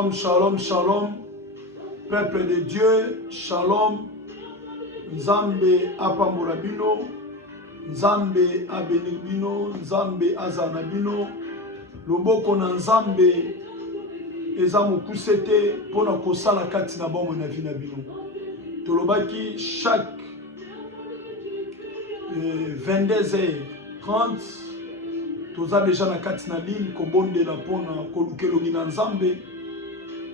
Shalom, shalom, shalom. Peuple de Dieu, shalom. Nzambe apambola bino, Nzambe abenir bino, Nzambe azana bino. Loboko na Nzambe eza mokusete pona kosala kati na bomoi na vie na bino. Tolobaki chaque 22h30 toza déjà na kati na ligne kobondela pona kolukelongi na Nzambe.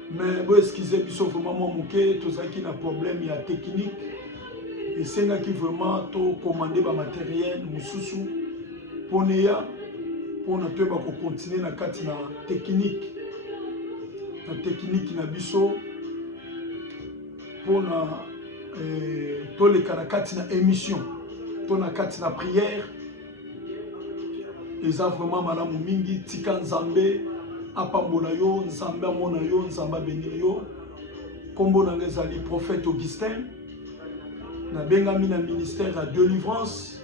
Mais bon, excusez biso vraiment moke tozaki na problème ya technique. Et c'est là qui vraiment to commander ba matériel mususu poneya pona to ba ko continuer na kati na technique na biso pona to le kana kati na émission to na kati na prière. Eza vraiment malamu mingi tika Nzambe apambola yo, Nzambe amona yo, Nzambe benir yo. Kombo na ngezali prophète Augustin. Na bengami na ministère de délivrance.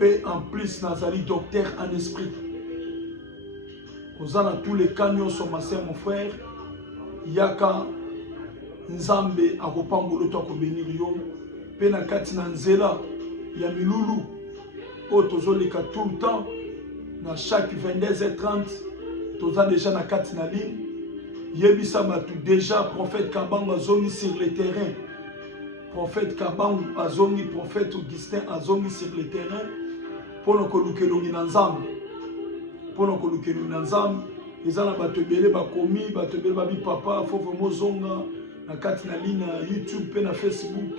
Et en plus nazali docteur en esprit. Kozana tous les canons sur ma sœur, mon frère. Yaka Nzambe akopambola to ko benir yo. Pe na kati na nzela ya milulu. Tozolika tout le temps. Na chaque 22h30. Toza déjà na kati na ligne. Yebisa batu déjà prophète Kabang azongi sur le terrain. Prophète Kabang azongi, prophète Augustin azongi sur le terrain. Pour que lukelongi na Nzambe. Pour que lukelongi na Nzambe. Eza na batu bele bakomi, batu bele babi papa, faut vraiment zonga na kati na ligne na YouTube pe na Facebook.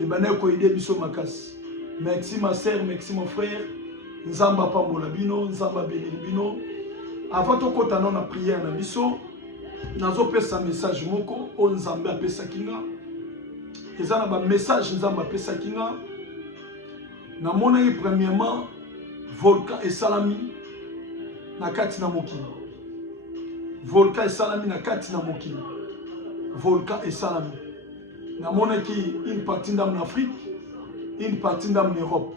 Et bana ko ide biso makasi. Merci ma sœur, merci mon frère. Nzamba pambola bino, Nzamba benir bino. Avant to kota na prière na biso, nazo pesa message moko o Nzambe apesa kinga. Eza na ba message Nzambe apesa kinga. Na mona yi premièrement volcan et salami na kati na mokili. Volcan et salami na kati na mokili. Volcan et salami. Na mona ki une partie d'am en Afrique, une partie d'am en Europe.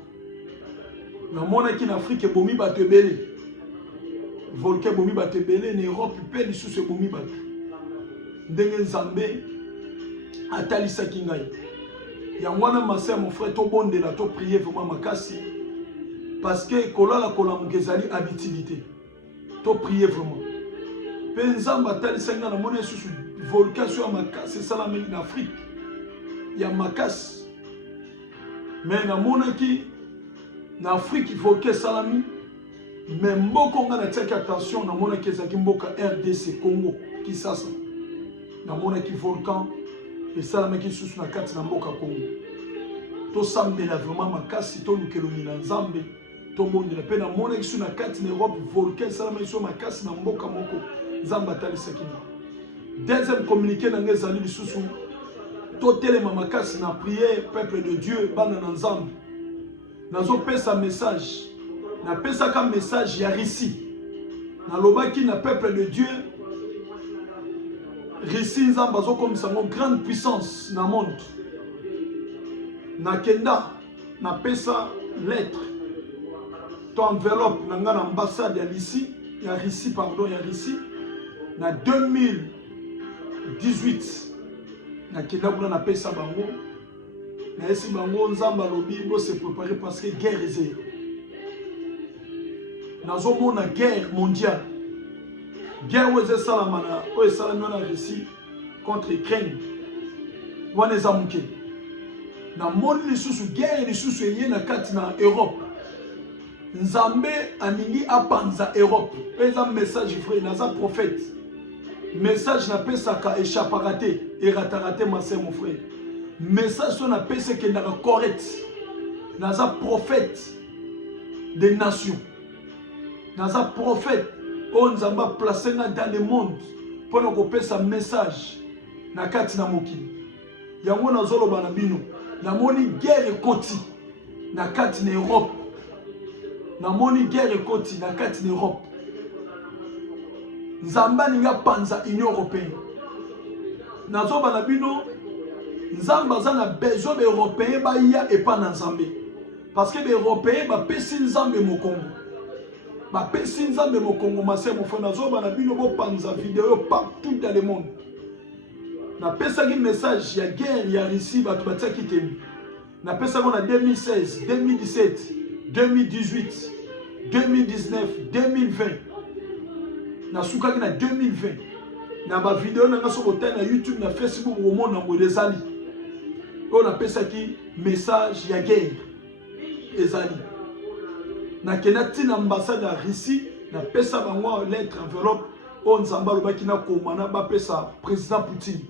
Na mona ki en Afrique bomi batebele. Volcan bomi batebele en Europe pe li sous ce bomi bat. Ndenge Nzambe atalisa kingai. Yangwana ma sœur, mon frère, to bondela to prier vraiment makasi parce que kolala kolamkezali habitude. To prier vraiment. Pe Nzambe atalisa kinga na mona sous volcan sur makasi ça la en Afrique. Ya makasi. Mais na mona ki na Afrique volcan salami. Mais mboko nga na tiaki attention na mona kezaki mboka RDC Congo Kinshasa. Na mona ki volcan et ça la qui sous na kati na mboka Congo. To sambela vraiment makasi to lukelongi na Nzambe to mondela pe na mona ki sous na kati na Europe volcan ça la sur makasi na mboka moko Nzamba talisa kini. Deuxième communiqué na ngezali lisusu to telema makasi na prière peuple de Dieu bana na Nzambe. Nazo pesa message. Na pesa ka message ya Russie. Na lobaki na peuple de Dieu. Russie Nzamba zo comme ça une grande puissance na monde. Na kenda na pesa lettre. To enveloppe na nga na ambassade ya Russie, ya Russie pardon, ya Russie na 2018. Na kenda kuna na pesa bango. Na esi bango Nzamba lobi bo se préparer parce que guerre est. Nazo mona guerre mondiale. Guerre où salamana, où salamana Russie contre Ukraine. Wana zamuke. Na moni lisusu guerre lisusu yé na kati na Europe. Nzambe aningi apanza Europe. Eza message frère, naza prophète. Message na pesa ka échapparate et ratarate ma sœur mon frère. Message so na pesa ke na correct. Naza prophète des nations. Naza prophète on Nzamba placé dans le monde pour nous couper sa message na kati na mokili. Yango nazolo bana bino na moni guerre koti na kati na Europe. Na moni guerre koti na kati na Europe. Nzamba ninga panza Union européenne. Nazo bana bino Nzamba za na besoin des européens ba ya et pas na Nzambe. Parce que les européens ba pesi Nzambe mokongo. Ba pesi nzambe mokongo mase mo fona zo bana bino bo panza vidéo partout dans le monde. Na pesa ki message ya guerre ya Russie ba to batia ki temi. Na pesa ko na 2016, 2017, 2018, 2019, 2020. Na suka ki na 2020. Na ba vidéo na ngaso botana na YouTube na Facebook au monde na modezali. On a pesa ki message ya guerre ezali. Na kenati na ambassade ya Russie na pesa bango lettre enveloppe on nzamba lo bakina komana ba pesa président Poutine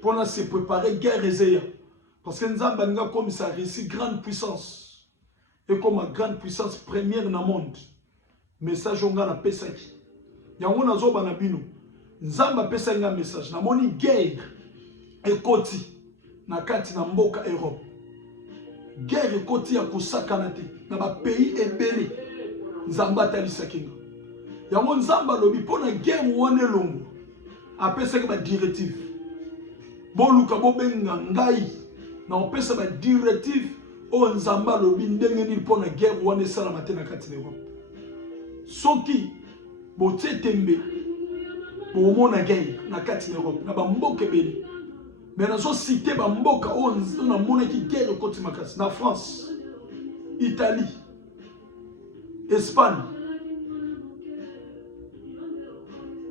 pour se préparer guerre ezaya parce que nzamba nga comme ça Russie grande puissance et comme grande puissance première na monde message on nga na pesa ki yango nazo bana bino nzamba pesa nga message na moni guerre ekoti na kati na mboka Europe. Guerre ekoti ya kosakana te na ba pays ebele nzamba talisa kinga yango nzamba lobi pona guerre wana longo apesa ke ba directive boluka bobenga ngai na opesa ba directive o nzamba lobi ndenge ni pona guerre wana sala matena kati na Europe soki botie tembe bo mona guerre na kati na Europe na ba mboka ebele. Mais nous avons cité Bamboka, on a monnaie qui guerre côté Makas, na France, Italie, Espagne,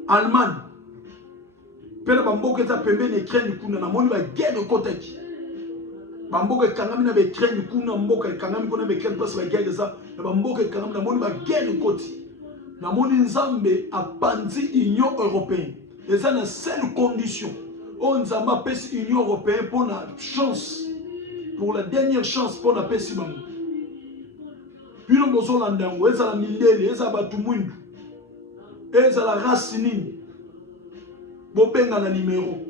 Allemagne. Pela Bamboka est à pembe ne craigne kuna na moni ba guerre côté qui. Bamboka kangami na be craigne kuna mboka kangami kuna be craigne parce ba guerre ça. Bamboka kangami na moni ba guerre côté. Na moni nzambe a bandi Union européenne. Et ça na seule condition. On a pesi Union européenne pour la chance, pour la dernière chance pour la pesi bango. Puis nous sommes en Dango, ils ont la millénaire, ils ont la Batumuindu, ils ont la Racine. Bobenga na numéro.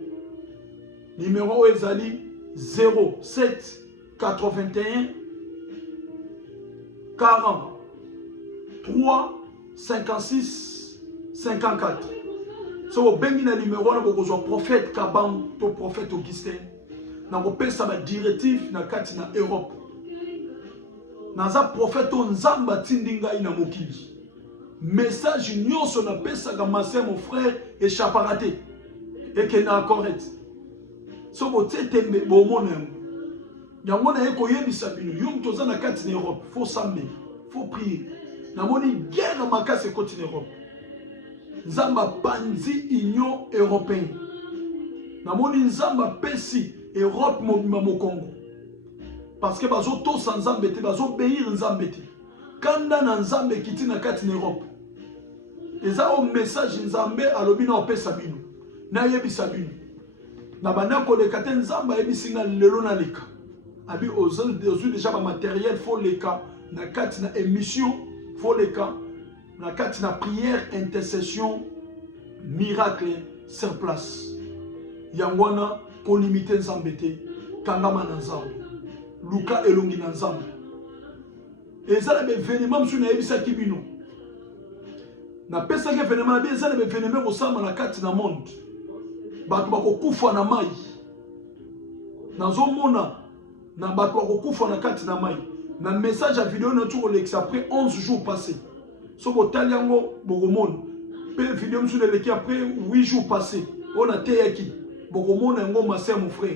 Numéro ils ont 07 81 40 3 56 54. So bengi na numéro na boko zo prophète Kabang to prophète Augustin na ko pesa ba directive na kati na Europe na za prophète nzamba tindinga ina mokili message nyonso na pesa ka masé mon frère échapparate et que na correct so bo tetembe bo mona yango na eko yebisa bino yum toza na kati na Europe faut s'amener faut prier na moni guerre makase koti na Europe. Nzamba panzi Union européenne. Namoni nzamba pesi Europe mobima mokongo. Parce que bazo to sans nzambe te bazo obéir nzambe te. Kanda na nzambe kiti na kati na Europe. Eza o message nzambe alobi na opesa bino. Na yebisa bino. Na bana ko leka te nzamba yebisinga lelo na leka. Abi ozu déjà ba matériel faut leka na kati na émission faut leka. Na kati na prière, intercession, miracle sur place. Yangwana ko limite nzambe te, kangama na nzambe. Luka elongi na nzambe. Ezala be événement msu na yebisa kibino. Na pesa ke événement na ezala be événement ko sama na kati na monde. Bato bako kufa na mai. Nazo mona na bato bako kufa na kati na mai. Na message à vidéo na tout Alex après 11 jours passés. So botali yango bokomona pe vidéo msu leki après 8 jours passés on a teyaki bokomona yango masé mon frère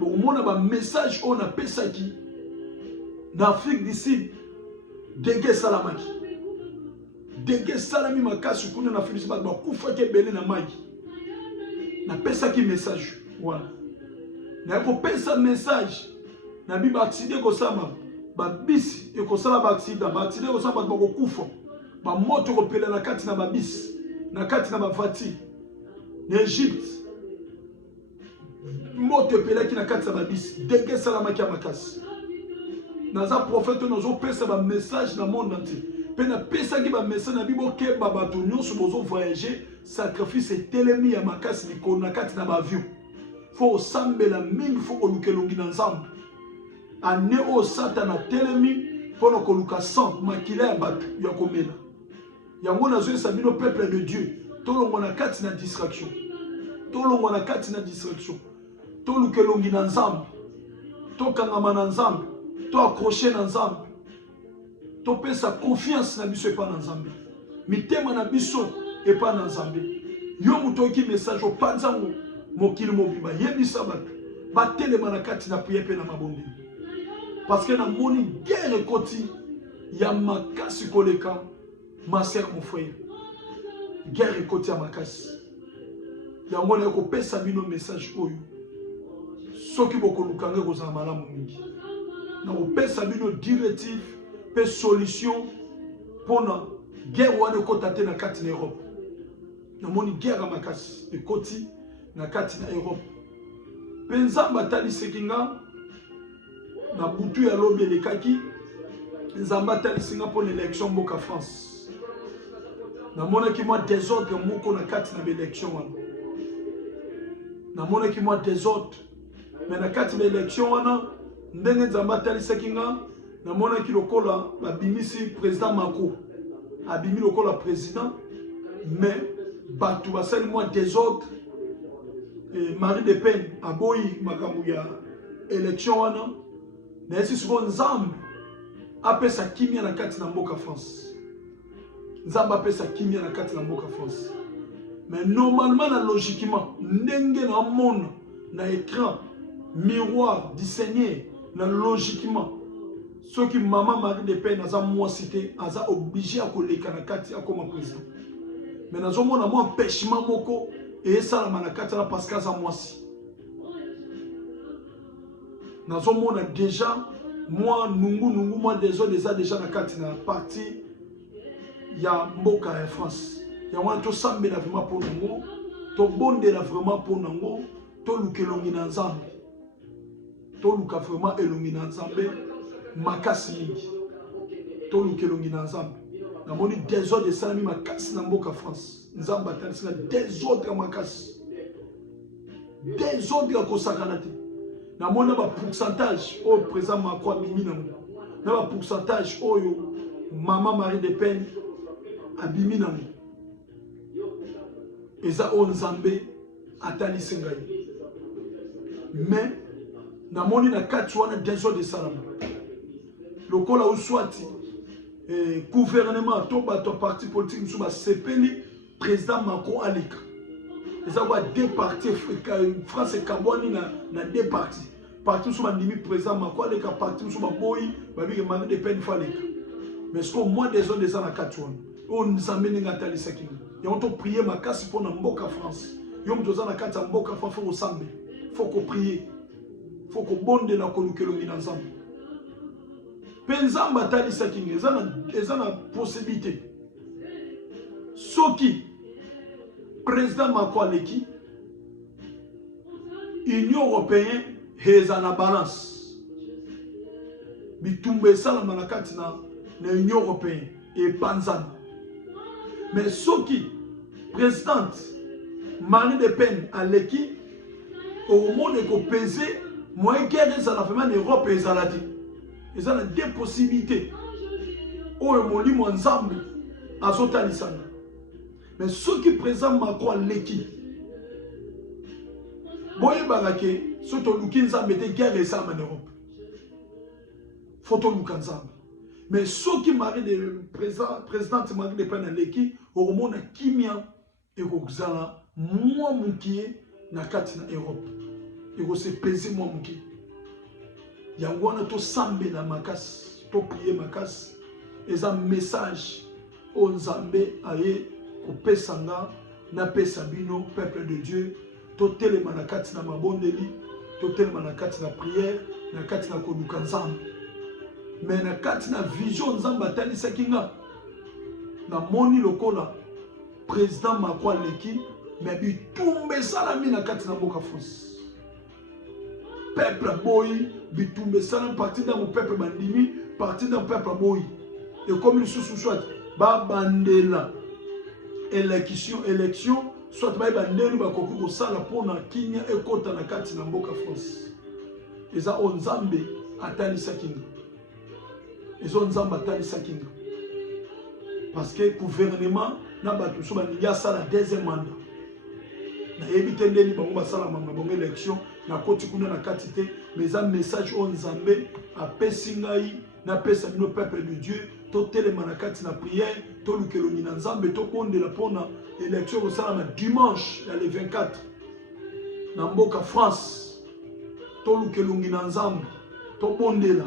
bokomona ba message on a pesaki na Afrique du Sud dege salamaki dege salami makasi kuna na Afrique ba kufa ke belé na mai na pesaki message voilà na ko pesa message na bi ba accident ko sama ba bisi e ko sala ba accident ko sama ba ko kufa ba moto ko pela na kati na ba bis na kati na ba vati na Egypte moto pela ki na kati na ba bis deke salama ki makasi na za prophète nozo pesa ba message na monde entier pe na pesa ki ba message na bibo ke ba bato nyonso bozo voyager sacrifice telemi ya makasi ni ko na kati na ba avion faut sambela mingi faut olukelongi na nzambe ane o satana telemi pour ko luka sang makila ya bato ya komela. Yango na zoe sabino peuple de Dieu. Tolongo na kati na distraction. Tolongo na kati na distraction. Toluke longi na nzambe. To kangama na nzambe. To accrocher na nzambe. topesa confiance na biso epa na Nzambe mitema na biso epa na Nzambe yo mutoki message opanzango mokili mobimba yebisa bato batelema na kati na prière pe na mabondi parce que na moni guerre ekoti ya makasi koleka ma sœur mon frère guerre ekoti ya makasi yango na kopesa bino message oyo soki bokolukanga kozala malamu mingi na kopesa bino directive pe solution pona guerre wana ekota te na kati na Europe na moni guerre ya makasi ekoti na kati na Europe pe Nzambe atalisaki nga na butu ya lobi elekaki Nzambe atalisaki nga mpona élection mboka France namonaki mwa désordre moko na kati na baélection wana namonaki mwa désordre mais na kati na élection wana ndenge Nzambe atalisaki nga namonaki lokola babimisi président Macron abimi lokola président mais bato basali mwa désordre Marie Le Pen aboyi makambo ya élection wana na esi siko Nzambe apesa kimia na kati na mboka France Nzambe apesa kimia na kati na mboka France mais normalement na logiquement ndenge na mona na écran miroir discerné na logiquement ce qui maman Marie Le Pen aza mwasi te aza obligé à koleka na kati akoma président mais nazo mona mo empêchement moko et ça la manakati na parce qu'aza mwasi nazo mona déjà moi nungu moi déjà na kati na parti ya mboka ya France ya wana to sambela vraiment pour nango to bondela vraiment pour nango to lukelongi na Nzambe to luka vraiment elongi na Nzambe makasi mingi to lukelongi na Nzambe na moni désordre salami makasi na mboka France Nzambe atalisi na désordre makasi désordre kosakana te na moni ba pourcentage au président Macron bimi nango na ba pourcentage oyo maman Marie Le Pen abimi nango eza o Nzambe atalisi ngai mais na moni na kati wana désordre salama lokola uswati gouvernement to bato parti politique musu ba sepeli président Macron alika eza kwa deux partis France et Kabwani na deux partis parti musu bandimi président Macron alika parti musu ba boyi ba bi Marie Le Pen faleka mais ce que moi des autres des na kati wana o Nzambe ninga talisa kinga ya on to prier makasi pona mboka France yo mtoza na kati mboka France faut osambe faut ko prier faut ko bonde na kolukelongi na Nzambe Nzambe atalisa kinga eza na possibilité soki président Macron aleki Union européenne eza na balance bitumba esalama na kati na Union européenne et panzana mais soki présidente Marie Le Pen aleki au monde ko peser moins guerre ça la vraiment en Europe ezalati ils ont deux possibilités oyo molimo Nzambe azotalisana mais ceux qui présentent Macron leki boye barake soto luki Nzambe te guerre esama en Europe photo luka Nzambe mais ceux qui Marie de présidente Marie Le Pen leki au monde kimia et kozala moi mukie na kati na Europe et ko se peser moi mukie yango wana to sambe na makasi to prier makasi eza message o Nzambe aye kopesa nga na pesa bino peuple de Dieu to telema na kati na mabondeli to telema na kati na prière na kati na koluka Nzambe mais na kati na vision Nzambe atalisaki nga na moni lokola président Macron leki mais bitumbe salami na kati na mboka France peuple boy bitumbe salam parti dans mon peuple bandimi parti dans peuple boy et comme il soit ba bandela élection soit ba bandeli ba koku ko sala pona kinya ekota na kati na mboka France eza o Nzambe atalisa kinga eza Nzambe atalisa kinga parce que gouvernement na bato so bandiya sala deuxième mandat na ebite ndeni bango basala mama bango élection na koti kuna na katite mais un message on Nzambe apesi ngai na pesa bino peuple de Dieu totelema na kati na prière tolukelongi na nzambe tokondela mpona élection kosalama dimanche ya le 24 na mboka France tolukelongi na nzambe tobondela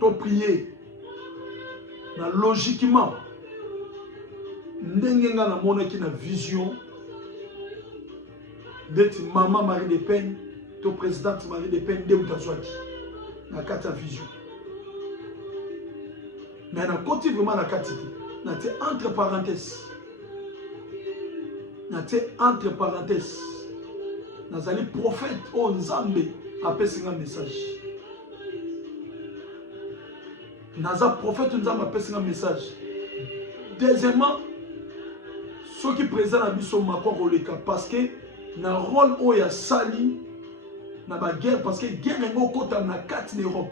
toprier na logiquement ndenge nga namonaki na vision ndeti mama Marie Le Pen to présidente Marie Le Pen nde moto azwaki na kati ya vision. Mais na koti vraiment na kati te na te entre parenthèses nazali prophète o nzambe apesi nga message. Naza prophète nzambe apesi nga message. Deuxièmement, ce qui présente na biso Macron koleka parce que na rôle oya sali na ba guerre parce que guerre ngo kota na kati na Europe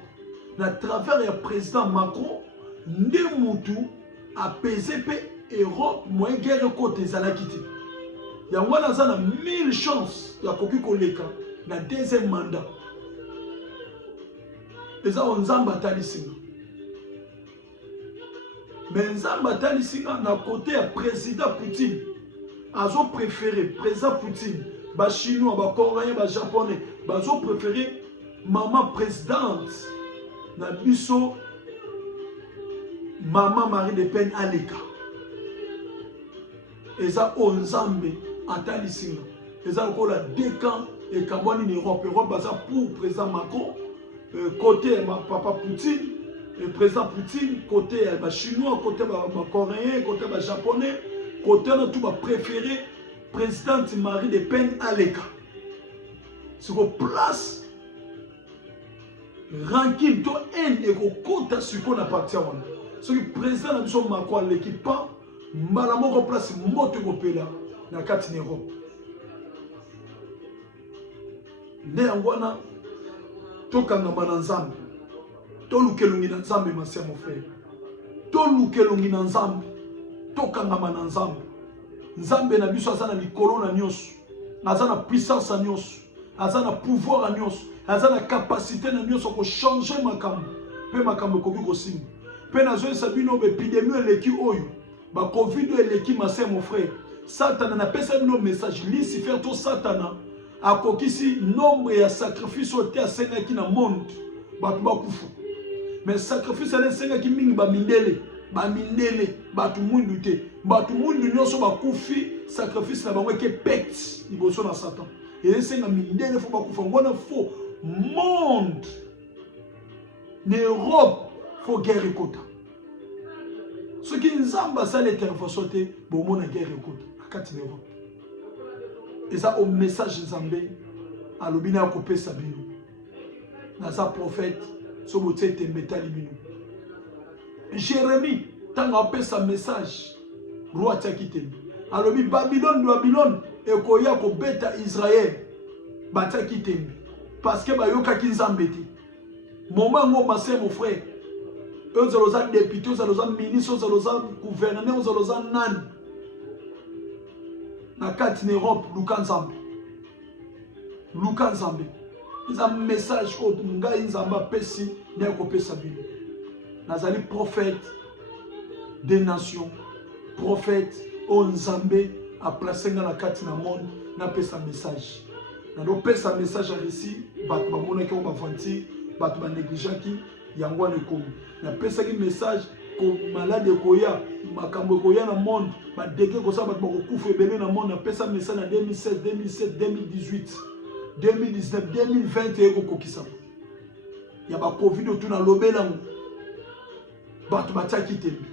na travers ya président Macron nde mutu apaiser pe Europe moins guerre kote ezalaki te. Yango naza na 1000 chances ya koki koleka na deuxième mandat. Eza onzamba talisinga. Mais nzamba talisinga na côté ya président Poutine. Azo préféré président Poutine, ba chinois, ba coréens, ba japonais, bazo préféré maman présidente na biso maman Marie Le Pen aleka. Eza onzambe atalisinga. Eza lokola deux camps et kaboni en Europe. Europe baza pour président Macron, côté papa Poutine, le président Poutine, côté ba chinois, côté ba coréens, côté ba japonais, côté na tout ba préféré présidente Marie Le Pen aleka. Sur place ranking to en et ko kota sur qu'on appartient wana. Ce qui président na biso Macron l'équipe mbala moko place moto kopela na kati na Europe. Nde yangwana tokangama na nzambe. Tolukelongi na nzambe ma sœur mon frère. Tolukelongi na nzambe. Tokangama na nzambe. Nzambe na biso aza na likolo na nyonso. Aza na puissance na nyonso. Aza na pouvoir na nyonso. Aza na capacité na nyonso ko changer makambo. Pe makambo koki kosimba. Pe nazo sabino be épidémie eleki oyo. Ba Covid eleki ma sœur mon frère. Satan na pesa bino message Lucifer to Satana akokisi nombre ya sacrifice ote asengaki na monde batu bakufu. Mais sacrifice ale sengaki mingi ba mindele batu mundu te. Batu mundu nyonso bakufi sacrifice na bango ke pecte liboso na Satan. Et senga mindele fo bakufa ngona fo monde na Europe fo guerre kota. Ce qui nous a ça l'intervention de bon la guerre écoute à 4 Europe. Et ça au message Zambé à l'obina coupé Sabino. Dans sa prophète ce mot c'est métal bino. Jérémie tant appelé sa message roi Tchakite. À l'obi Babylone et koya ko beta Israël batakite parce que bayoka kinzambeti. Moment ngo ma mon frère. Eux sont députés, eux sont ministres, eux sont gouverneurs, eux sont nani. Na kati Europe, Lukanzambe. Ils ont un message au Nga Inzamba Pesi, Nyako Pesabino. Nazali prophète des nations, prophète au Nzambe, a placé dans la kati na monde, na pesa message. Na do pesa message à ici, bat ba mona ki on ba vanti, bat ba négligenti. Yango ne komi na pesa ki message ko malade koya makambo koya na monde ba deke ko sa ba ko kufa ebele na monde na pesa message na 2016 2017 2018 2019 2020 ko kokisa ya ba covid to na lobela batu bataki tembe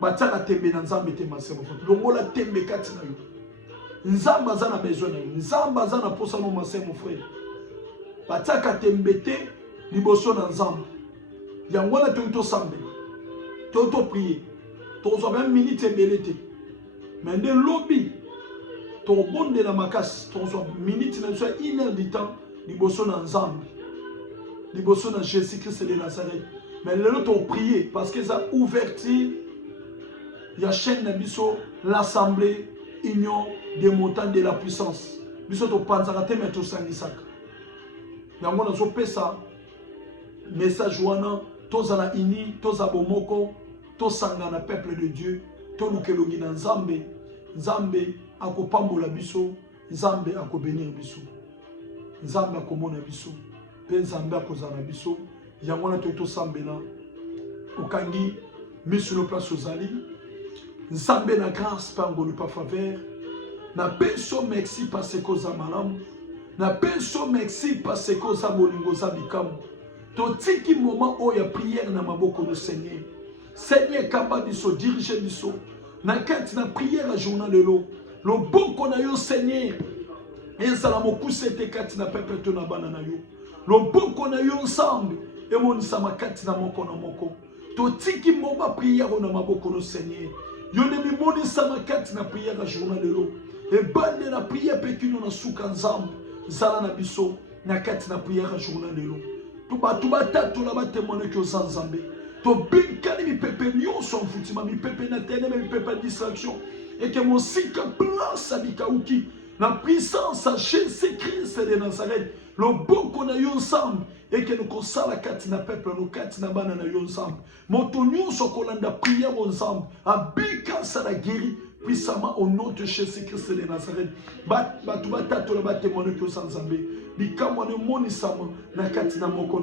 bataka tembe na nzambe te masemo longola tembe kati na yo nzamba za na besoin na yo nzamba za na posa no masemo frère bataka tembe te liboso na nzambe. Yangwana to sambe to prier to so 20 minutes ebelete mais de lobby to bonde na makasi to so minutes na so 1 heure du temps liboso na nzambe liboso na Jésus Christ de Nazareth mais le to prier parce que ça ouverture ya chaîne na biso l'assemblée union des montagnes de la puissance biso to panzaka te mais to sangisaka yangwana so pesa message wana tozala ini, tozala bomoko, tosanga na peuple de Dieu, tolukelongi na Nzambe, Nzambe akopambola biso, Nzambe akobénir biso. Nzambe akomona biso, pe Nzambe akozala biso, yango na tosambela, okangi miso no place ozali, Nzambe na grâce pa ngolu pa faveur, na peso merci parce que oza malamu, na peso merci parce que oza bolingo za bikamu. Totiki moment oya prière na maboko no Seigneur. Seigneur kamba biso, dirige biso. Na kati na prière a journal lelo. Loboko na yo Seigneur. Ezala mokuse te kati na pepe to na bana na yo. Loboko na yo ensemble. Emonisa makati na moko na moko. Totiki moment prière na maboko no Seigneur. Yo ne mi monisa makati na prière a journal lelo. E bande na prière pekino na suka Nzambe. Zala na biso na kati na prière a journal lelo. Tuba tatu la ba témoigner que oza Nzambe. To binkani mi pepe nyonso mfutima mi pepe na tene mi pepe distraction et que mon sika place abikauki na puissance à Jésus-Christ de Nazareth le boko na yo ensemble et que nous kosala kati na peuple no kati na bana na yo ensemble moto nyonso kolanda prière ensemble abika sala guéri puissamment au nom de Jésus-Christ de Nazareth batu batatu la ba témoigner que oza Nzambe bikamwa ne monisama na kati na moko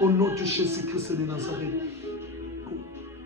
au nom de Jésus-Christ de Nazareth.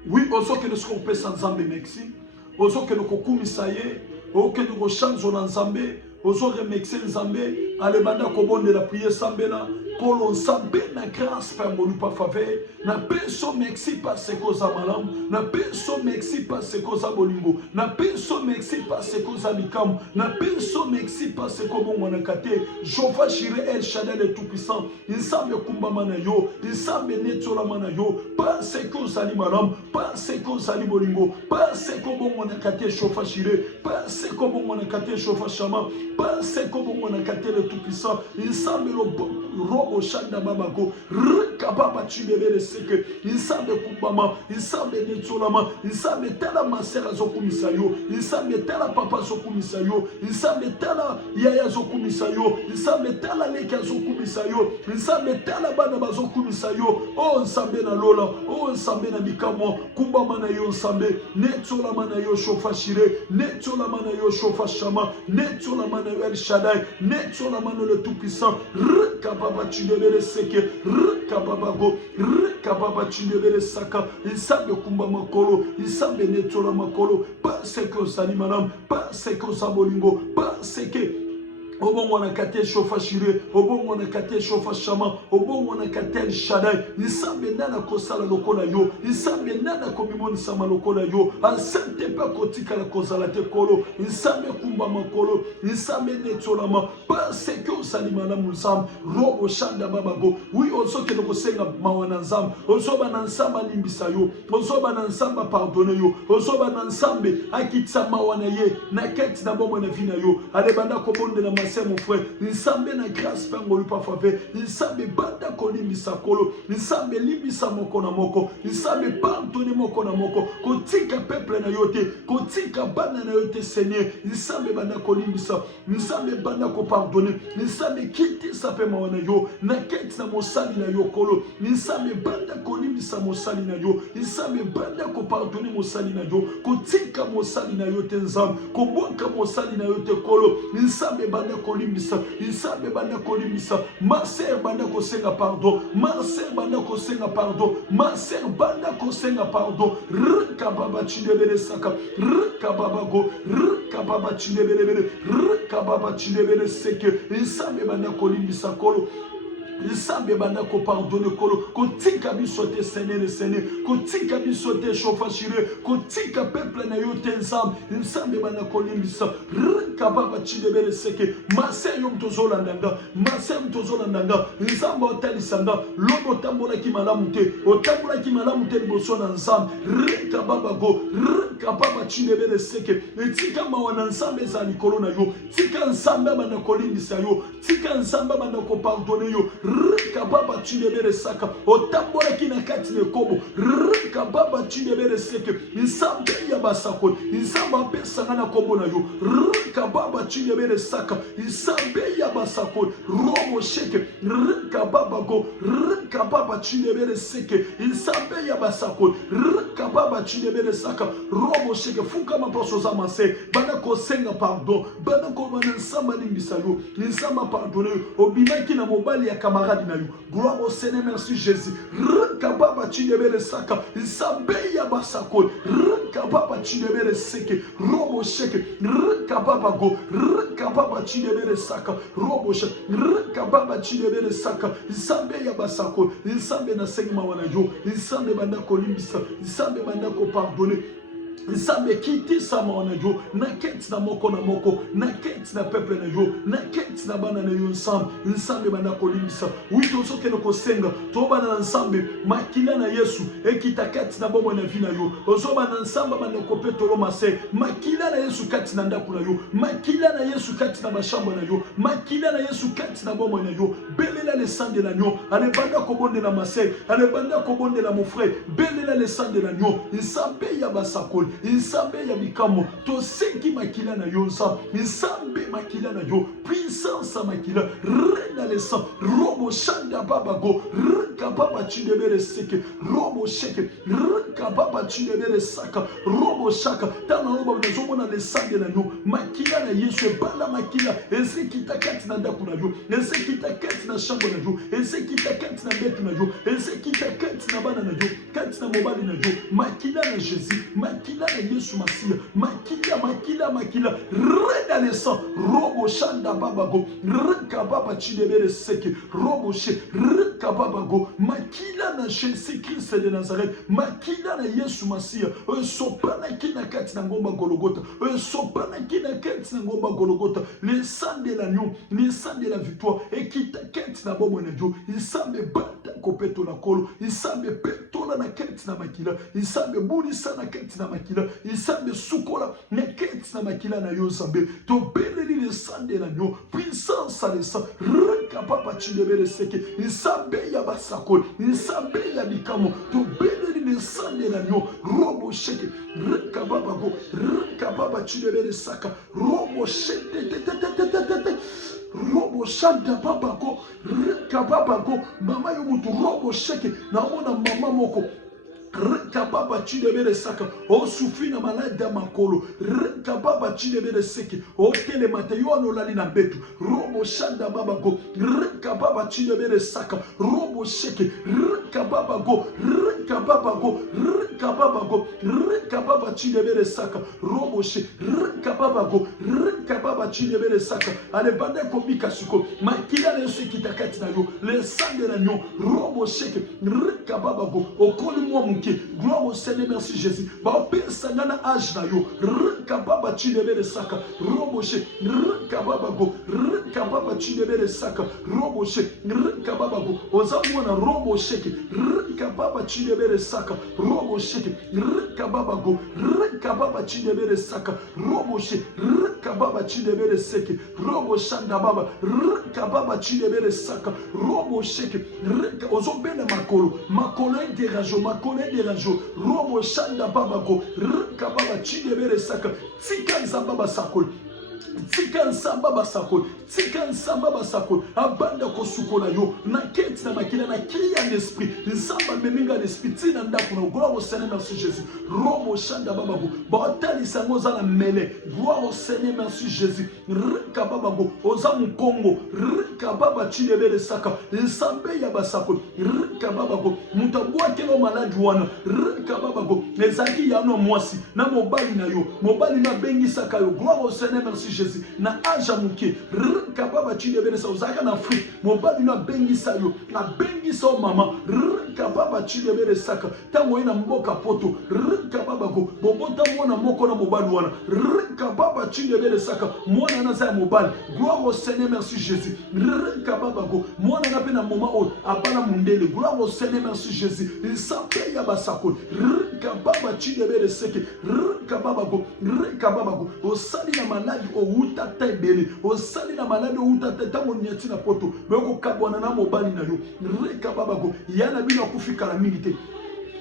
Oui, aussi que nous sommes sans Nzambe merci, aussi que nous kokumisa ye, aussi que nous changeons dans Nzambe, aussi que nous Nzambe, allez banda kobonde la prière sambela, kolon sambe na grâce par mon pas faveur, na peso merci parce que oza malam, na peso merci parce que oza bolingo, na peso merci parce que oza bikam, na peso merci parce que bon monakate, Jova Jireh El Shaddai le tout puissant, il semble kumba manayo, il semble netola manayo, parce que oza malam, parce que oza bolingo, parce que bon monakate Jova Jireh, parce que bon monakate Jova Shama, parce que bon monakate le tout puissant, il semble le Oshanda Babago, Rekababa Chibele Seke, il semble Kubama, il semble Netolama, il semble Tala Masera Zokumisayo, il semble Tala Papa Zokumisayo, il semble Tala Yaya Zokumisayo, il semble Tala Leka Zokumisayo, il semble Tala Banaba Zokumisayo, oh Nsambe na Lola, oh Nsambe na Mikamo, Kubama na yo Nsambe, Netolama na yo Shofa Shire, Netolama na yo Shofa Shama, Netolama na yo El Shaddai, Netolama na le Tout-Puissant, Rekababa Chibele Seke, Rekababago, Rekababa Chibele Saka, il semble Kumba Makolo, il semble Netola Makolo, parce que Osani Madame, parce que Osabolingo, parce que au bon on a kate shofa shire, au bon on a kate shofa shama, au bon on a kate Shaddai, il semble nana kosala lokola yo, il semble nana komimoni sama lokola yo, al sente pa kotika la kozala te kolo, il semble kumba makolo, il semble netolama, parce que osali malamu nzam, robo shanda babago, oui oso ke loko senga mawana nzam, oso ba nansamba limbisa yo, oso ba nansamba pardonne yo, oso ba nansambe akitsa mawana ye, na keti na bomo na vina yo, ale banda kobonde na mon frère, il semble na grâce pangolu pa faveur, il semble banda kolimbisa kolo, il semble limbisa moko na moko, il semble pardonner moko na moko, kotika peuple na yote, kotika bana na yote Seigneur, il semble banda kolimbisa, il semble banda ko pardonner, il semble quitter sa pe mawana yo, na keti na mosali na yo kolo, il semble banda kolimbisa mosali na yo, il semble banda ko pardonner mosali na yo, kotika mosali na yote nzam, kobonka mosali na yote kolo, il semble banda kolimbisa, il semble banda kolimbisa, ma sœur banda kosenga pardon, ma sœur banda kosenga pardon, ma sœur banda kosenga pardon, Rekababa chidebele saka, Rekababa go, Rekababa chidebele, Rekababa chidebele seke, il semble banda kolimbisa kolo. Il semble banda ko pardonner kolo, ko tika bisote Seigneur Seigneur, ko tika bisote shofa shire, ko tika peuple na yo tenzam, il semble banda ko limbisa, Rekababa chidebele seke, mase yom tozola ndanga, mase yom tozola ndanga, nzamba otalisanga, lobo tambola ki malamu te, otambola ki malamu te liboso na nzam, Rekababa go, Rekababa chidebele seke, tika mawana nzambe za likolo na yo, tika nzamba banda ko limbisa yo, tika nzamba banda ko pardonner yo, Rikababa chidebere saka. Otambola kina kati ne kobo. Rikababa chidebere seke. Nzambe ya basako. Nzamba pesa ngana kobo na yo. Rikababa chidebere saka. Nzambe ya basako. Robo sheke. Rikababa go. Rikababa chidebere seke. Nzambe ya basako. Rikababa chidebere saka. Robo sheke. Fuka mapaso za mase. Bana ko senga pardon. Bana ko bana nsamba limbisa yo. Nsamba pardonne. Obimaki na mobali ya camarade na yo. Gloire au Seigneur, merci Jésus. Rikababa chidebere saka. Nzambe ya basako. Rikababa chidebere seke. Robo sheke. Rikababa go. Rikababa chidebere saka. Robo sheke. Rikababa chidebere saka. Nzambe ya basako. Nzambe na segma wana yo. Nzambe banda ko limbisa. Nzambe banda ko pardonner. Nzambe kiti sama wana yo. Na keti na moko na moko. Na keti na peuple na yo. Na keti na bana na yo ensemble. Nzambe banda ko limbisa. Oui tozo keno ko senga. To bana na nzambe makila na Yesu. Ekita keti na bomo na vi na yo. Ozo bana nzamba bana ko petolo mase. Makila na Yesu kati na ndaku na yo. Makila na Yesu kati na bashamba na yo. Makila na Yesu kati na bomo na yo. Belela le sang de l'agneau. Ale banda ko bonde na mase. Ale banda ko bonde na mon frère. Belela le sang de l'agneau. Nzambe ya basakol. Nzambe ya bikamo. To senki makila na yo nzambe. Nzambe makila na yo. Puissance makila. Rena le sang. Robo shanda baba go. Rikababa chidebere seke. Robo sheke. Rikababa chidebere saka. Robo shaka. Tana roba nazomona le sang de l'agneau. Makila na Yesu bala makila. Ese kitakati na ndaku na yo. Ese kitakati na shambo na yo. Ese kitakati na betu na yo. Ese kitakati na bana na yo. Kati na mobali na yo. Makila na Jésus. Makila na Yesu Masia. Makila. Reda le sang. Robo shanda baba go. Rikababa chidebere seke. Robo she. Rikababa go. Makila na Jésus Christ de Nazareth. Makila na Yesu Masia. Sopana kina kati na ngomba Golgotha. Sopana kina kati na ngomba Golgotha. Le sang de l'agneau. Le sang de la victoire. Et qui ta kati na bomo na jo. Il semble bata kopeto na kolo. Il semble petola na kati na makila. Il semble bulisa na kati na makila. Il semble sukola na kati na makila na yo semble. To beleli le sang de l'agneau. Puissance à le sang. Rikababa chidebere seke. Il semble ya basakol. Il semble ya bikamo. To beleli le sang de l'agneau. Robo sheke. Rikababa go. Rikababa chidebere saka. Robo sheke. Robo shanda baba go. Rikababa go. Mama yomutu robo sheke. Naona mama moko. Rikababa chidebere saka. O sufi na malade ya makolo. Rikababa chidebere seke. O tele mateyo anolali na betu. Robo shanda baba go. Rikababa chidebere saka. Robo sheke. Rikababa go. Rikababa go. Rikababa go. Rikababa chidebere saka. Robo she. Rikababa go. Rikababa chidebere saka. Ale bande komika suko. Makila na Yesu kitakati na yo. Le sang de l'agneau. Robo sheke. Rikababa go. Okoli mwa muke. Gloire au Seigneur, merci Jésus. Ba pesa ngana age na yo. Rikababa chidebere saka. Roboshe. Rikababa go. Rikababa chidebere saka. Roboshe. Rikababa go. Ozamwana roboshe. Rikababa chidebere saka. Roboshe. Rikababa go. Rikababa chidebere saka. Roboshe. Rikababa chidebere seke. Roboshanda baba. Rikababa chidebere saka. Roboshe. Ozobene makolo. Makolo interajo. Makolo interajo. Robo shanda baba go. Rikababa chidebere saka. Tika nzamba basakol. Tika nsamba basakol. Tika nsamba basakol. Abanda kosukola yo. Na keti na makila na kia l'esprit. Nzamba meminga l'esprit. Tina ndaku na gloire au Seigneur, merci Jésus. Robo shanda baba go. Baotali sango za na mele. Gloire au Seigneur, merci Jésus. Rikababa go. Oza mukongo. Rikababa chidebere saka. Nsambe ya basakol. Rikababa go. Mutabwa kelo maladi wana. Rikababa go. Ezaki yano mwasi. Na mobali na yo. Mobali na bengi saka yo. Gloire au Seigneur, merci Jésus. Na aja muke. Rikababa chidebere sa. Ozaka na Afrique. Mobali na bengi sa yo. Na bengi sa mama. Rikababa chidebere saka. Tango ina mboka poto. Rikababa baba go bobota mwana moko na mobali wana rika baba chindebele saka mwana na za mobali gloire au Seigneur merci Jésus rika baba go mwana na pe na moment o abana mundele gloire au Seigneur merci Jésus nsambe ya basako rika baba chindebele seke rika baba go osali na maladi o uta tebele osali na maladi o uta tango nyati na poto beko kabwana na mobali na yo rika baba go yana bino kufika la mingi te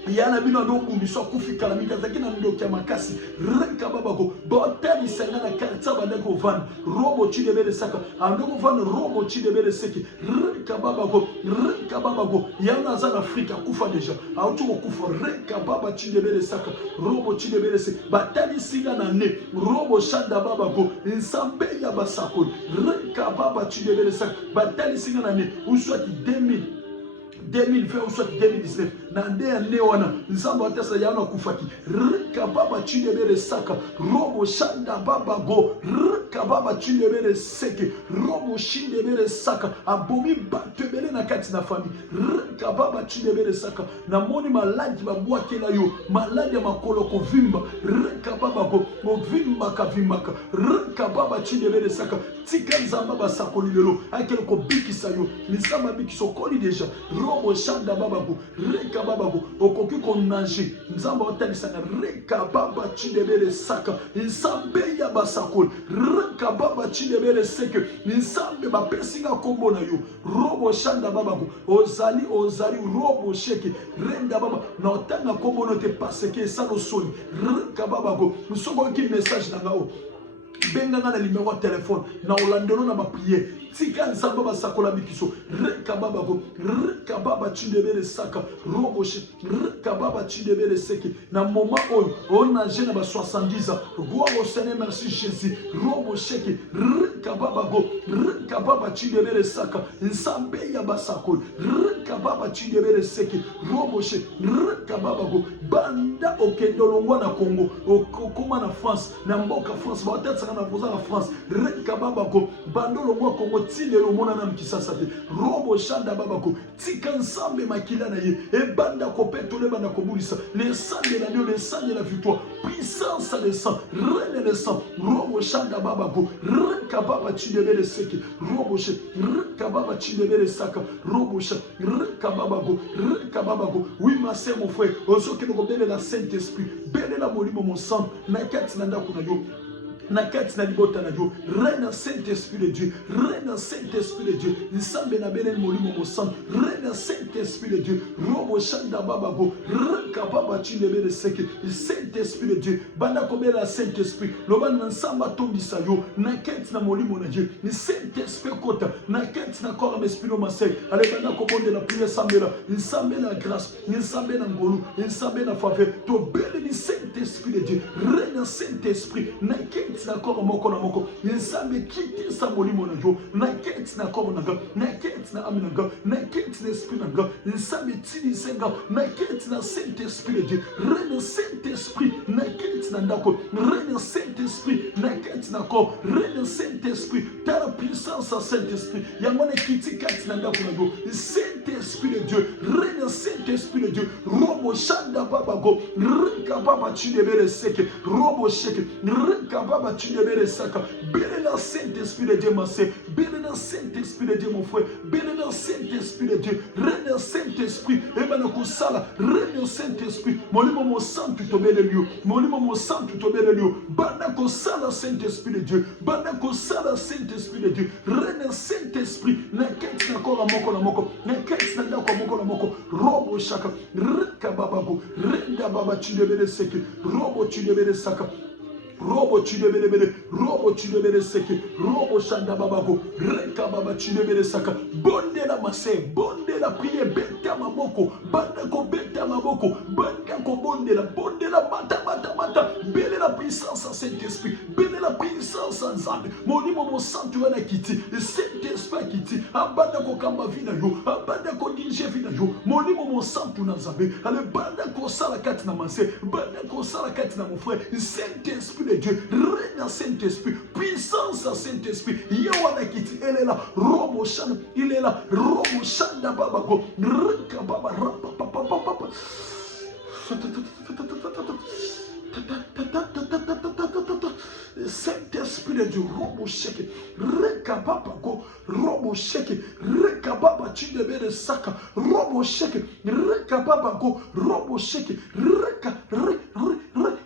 yana bino ndo kumbiso kufika la mingi zakina ndo kya makasi rika baba go boteli senga na karta bandeko van robo chidebele saka andoko van robo chidebele seki rika baba go yana za Afrika kufa deja autu kufa rika baba chidebele saka robo chidebele se batali singa na ne robo shanda baba go nsambe ya basako rika baba chidebele saka batali singa na ne uswati 2020 ou soit 2019 nande ya newana nzamba atesa yana kufaki rika baba chidebele saka robo shanda baba go rika baba chidebele seke robo shindebele saka abomi batebele na kati na famille rika baba chidebele saka na moni maladi babwake na yo maladi ya makolo ko vimba rika baba go vimba ka vimbaka rika baba chidebele saka tika nzamba basakoli lelo akelo ko bikisa yo nzamba bikiso koli deja robo shanda baba go reka baba go okoki ko nager nzamba otalisanga reka baba chidebele saka nzambe ya basakoli reka baba chidebele seke nzambe bapesinga kombo na yo robo shanda baba go ozali robo sheke renda baba na otanga kombo no te paseke salo soni reka baba go musoko ki message na ngao benga na numéro de téléphone na olandelo na ba prier tika nzamba basakola bikiso reka baba chindebele saka roboshe reka baba chindebele seki na moment on a jeune ba 70 ans gloire au Seigneur merci Jésus roboshe reka baba chindebele saka nsambe ya basakol reka baba chindebele seki roboshe reka baba go banda okendolongwa na Congo okoma na France na mboka France ba tete na poza na France reka baba go bandolongwa Congo tile lo mona na mkisasa te robo shanda baba ko tika nsambe makila na ye e banda ko petole banda ko bulisa le sang de l'agneau le sang de la victoire puissance le sang reine le sang robo shanda baba ko reka baba chidebele seki robo she reka baba chidebele saka robo she reka baba go oui ma sœur mon frère osoki ko bele la Saint-Esprit bele la molimo mon sang na kati na ndako na yo na kati na libota na yo reine Saint-Esprit de Dieu reine Saint-Esprit de Dieu nsambe na bele molimo mo sang reine Saint-Esprit de Dieu robo shanda baba go reka baba chindebele seke Saint-Esprit de Dieu banda kobela Saint-Esprit loba na nsamba tombisa yo na kati na molimo na Dieu ni Saint-Esprit kota na kati na corps esprit no masek ale banda kobonde la prière sambela nsambe na grâce nsambe na ngolu nsambe na faveur to bele ni Saint-Esprit de Dieu reine Saint-Esprit na kati na corps moko na moko nsambe kiti sa molimo na yo na kati na corps na ga na kati na ami na ga na kati na esprit na ga nsambe tini senga na kati na Saint-Esprit de Dieu reine Saint-Esprit na kati na ndako reine Saint-Esprit na kati na corps reine Saint-Esprit ta la puissance à Saint-Esprit yango na kiti kati na ndako na yo Saint-Esprit de Dieu reine Saint-Esprit de Dieu robo shanda baba go rika baba chidebele seke robo sheke rika baba chidebele saka bele la Saint-Esprit de Dieu ma sœur bele la Saint-Esprit de Dieu mon frère bele la Saint-Esprit de Dieu reine Saint-Esprit ebana kusala reine Saint-Esprit molimo mo santu tobele liyo molimo mo santu tobele liyo bana kusala Saint-Esprit de Dieu bana kusala Saint-Esprit de Dieu reine Saint-Esprit na kati na kora moko na moko na kati na ndako moko na moko robo shaka rika baba go renda baba chidebele seke robo chidebele saka robo chidebele seke robo shanda baba go reka baba chidebele saka bonde la mase bonde la prière beta maboko banda ko beta maboko banda ko bonde la mata bele la puissance à Saint-Esprit bele la puissance à Nzambe molimo mo santu wana kiti Saint-Esprit kiti abanda ko kamba vina yo abanda ko dirige vina yo molimo mo santu na Nzambe ale banda ko sala kati na mase banda ko sala kati na mon frère Saint-Esprit de Dieu, reine Saint-Esprit, puissance à Saint-Esprit, Yawana Kiti, elle est là, Robo Shan, il est là, Robo Shanda Babago, Rika Baba, Saint-Esprit de Dieu, robo sheke, rekababa go, robo sheke, rekababa chidebe de saka, robo sheke, rekababa go, robo sheke,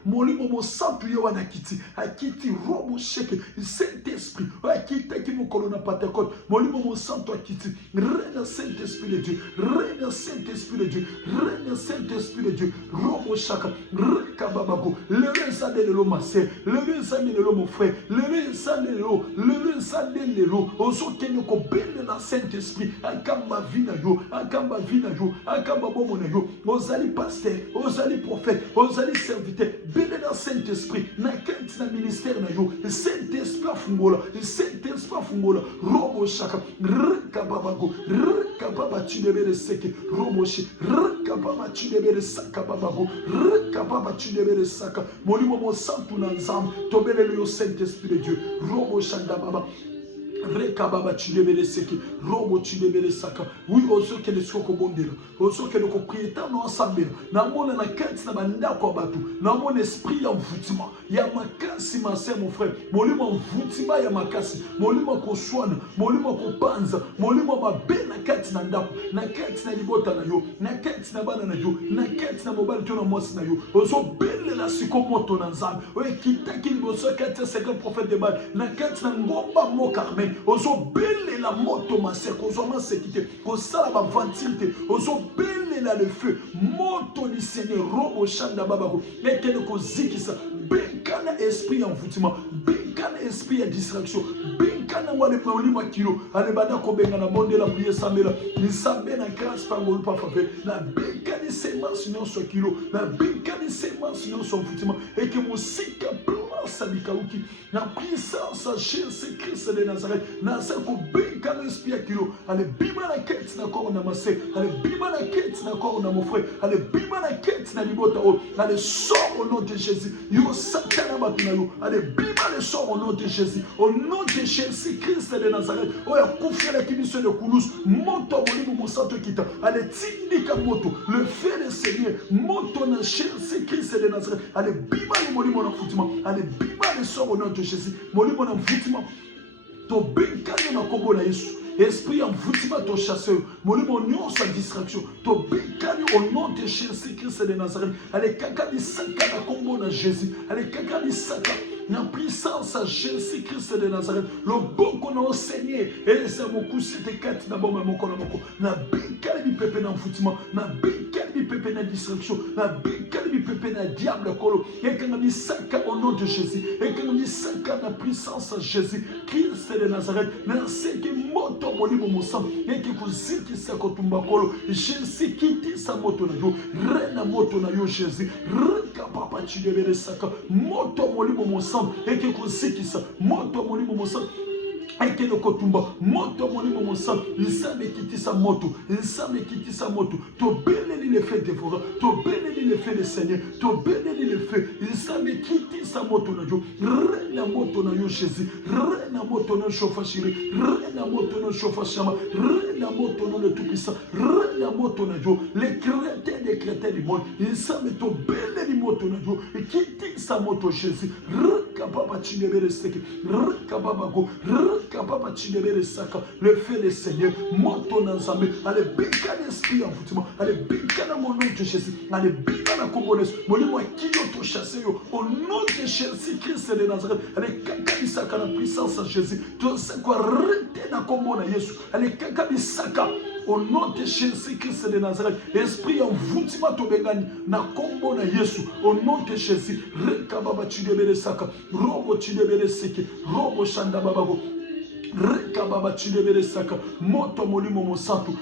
molimo mo santu yo wana akiti robo sheke, Saint-Esprit, akita ki mo kolona Pentecôte, molimo mo santu akiti, règne Saint-Esprit de Dieu, règne Saint-Esprit de Dieu, règne Saint-Esprit de Dieu, robo shaka, rekababa go, le ça de l'eau ma sœur, le ça de l'eau mon frère, le ça de l'eau, le ça de l'eau, oso kene ko bende na Saint-Esprit, akamba vina yo, akamba bomo na yo, ozali pasteur, ozali prophète, ozali serviteur, bende na Saint-Esprit, na kenti na ministère na yo, Saint-Esprit fungola, Saint-Esprit fungola, robo shaka, rekababago, rekababa chidebere seke, robo shi, rekababa chidebere saka babago, rekababa chidebere saka, molimo mo santu na nzam, tobele le Saint-Esprit de Dieu, robo shanda baba. Rekababa chidebere seki, robo chidebere saka. Oui, oso ke de soko bondelo, oso ke de ko prieta no ensemble. Na mona na kenti na banda ko batu, na mon esprit ya mvutima, ya makasi ma sœur mon frère. Molimo mvutima ya makasi, molimo ko swana, molimo ko panza, molimo mabe na kenti na ndako, na kenti na libota na yo, na kenti na bana na yo, na kenti na mobile to na mosi na yo. Oso belle la sikomoto na nzambe. Oye kitaki liboso kenti secret prophète de Baal, na kenti na ngomba mo Carmen. Ozo belle la moto ma sœur, ozo ma sécurité, osala ba ventile, ozo belle la le feu, moto ni Seigneur, robo chanda babako, ekene ko zikisa, benkana esprit envoûtement, benkana esprit à distraction, benkana wale problème kilo, ale bada ko benga na monde la prière samela, ni sambe na grâce par mon pas faveur, na benkani semence non so kilo, na benkani semence non so envoûtement, et que mon sika Sabikauki, na puissance à Jésus-Christ de Nazareth, na sako benka no esprit kilo, ale bima na kete na corps na masse, ale bima na kete na corps na mon frère, ale bima na kete na libota o, ale sort au nom de Jésus, yo satana batuna yo, ale bima le sort au nom de Jésus, au nom de Jésus-Christ de Nazareth, o ya kufia la kibiso de Koulous, moto bolibu mosato kita, ale tindika moto, le feu de Seigneur, moto na Jésus-Christ de Nazareth, ale bima le molimo na futima, ale bima le sort au nom de Jésus, molimo na futima, to benkane na kombo na Yesu. Esprit envoûtement to chasseur, molimo nyonso distraction, to benkane au nom de Jésus-Christ de Nazareth, ale kaka bisaka na kombo na Jésus, ale kaka bisaka na puissance à Jésus-Christ de Nazareth, le bon qu'on a enseigné, et c'est mon coup, c'était 4 d'abord, mais mon colombo, na benkane bi pepe na envoûtement, na benkane bi pepe na distraction, na benkane bi pepe na diable kolo, et quand on dit saka au nom de Jésus, et quand on dit saka na puissance à Jésus-Christ de Nazareth, na seki moto molimo mosam, et qui kuziki sako tumbakolo, Jésus kiti sa moto na yo, rena moto na yo Jésus, reka papa chidebere saka, moto molimo mosam, et que kuzikisa moto molimo mosam eke no kotumba moto molimo mosam nsambe kitisa moto nsambe kitisa moto to beleli le fait dévorant to beleli le fait de Seigneur to beleli le fait nsambe kitisa moto na yo rena moto na yo Jésus rena moto na chofa chéri rena moto na chofa chama rena moto na le tout puissant rena moto na yo les chrétiens du monde nsambe to beleli moto na yo kitisa moto Jésus rekababa chindebere seke rekababa go rekababa chindebere saka le feu du Seigneur moto na nzambe ale bika l'esprit envoûtement ale bika na mon nom de Jésus ale bika na kombones molimo akino to chasser yo au nom de Jésus-Christ de Nazareth ale kaka bisaka na puissance à Jésus to se quoi rete na kombo na Yesu ale kaka bisaka au nom de Jésus-Christ de Nazareth, esprit envoûtement to bengani na kombo na Yesu, au nom de Jésus, rekababa chidebere saka, robo chidebere seke, robo shanda babago. Rekababa chidebere saka, moto molimo mosantu,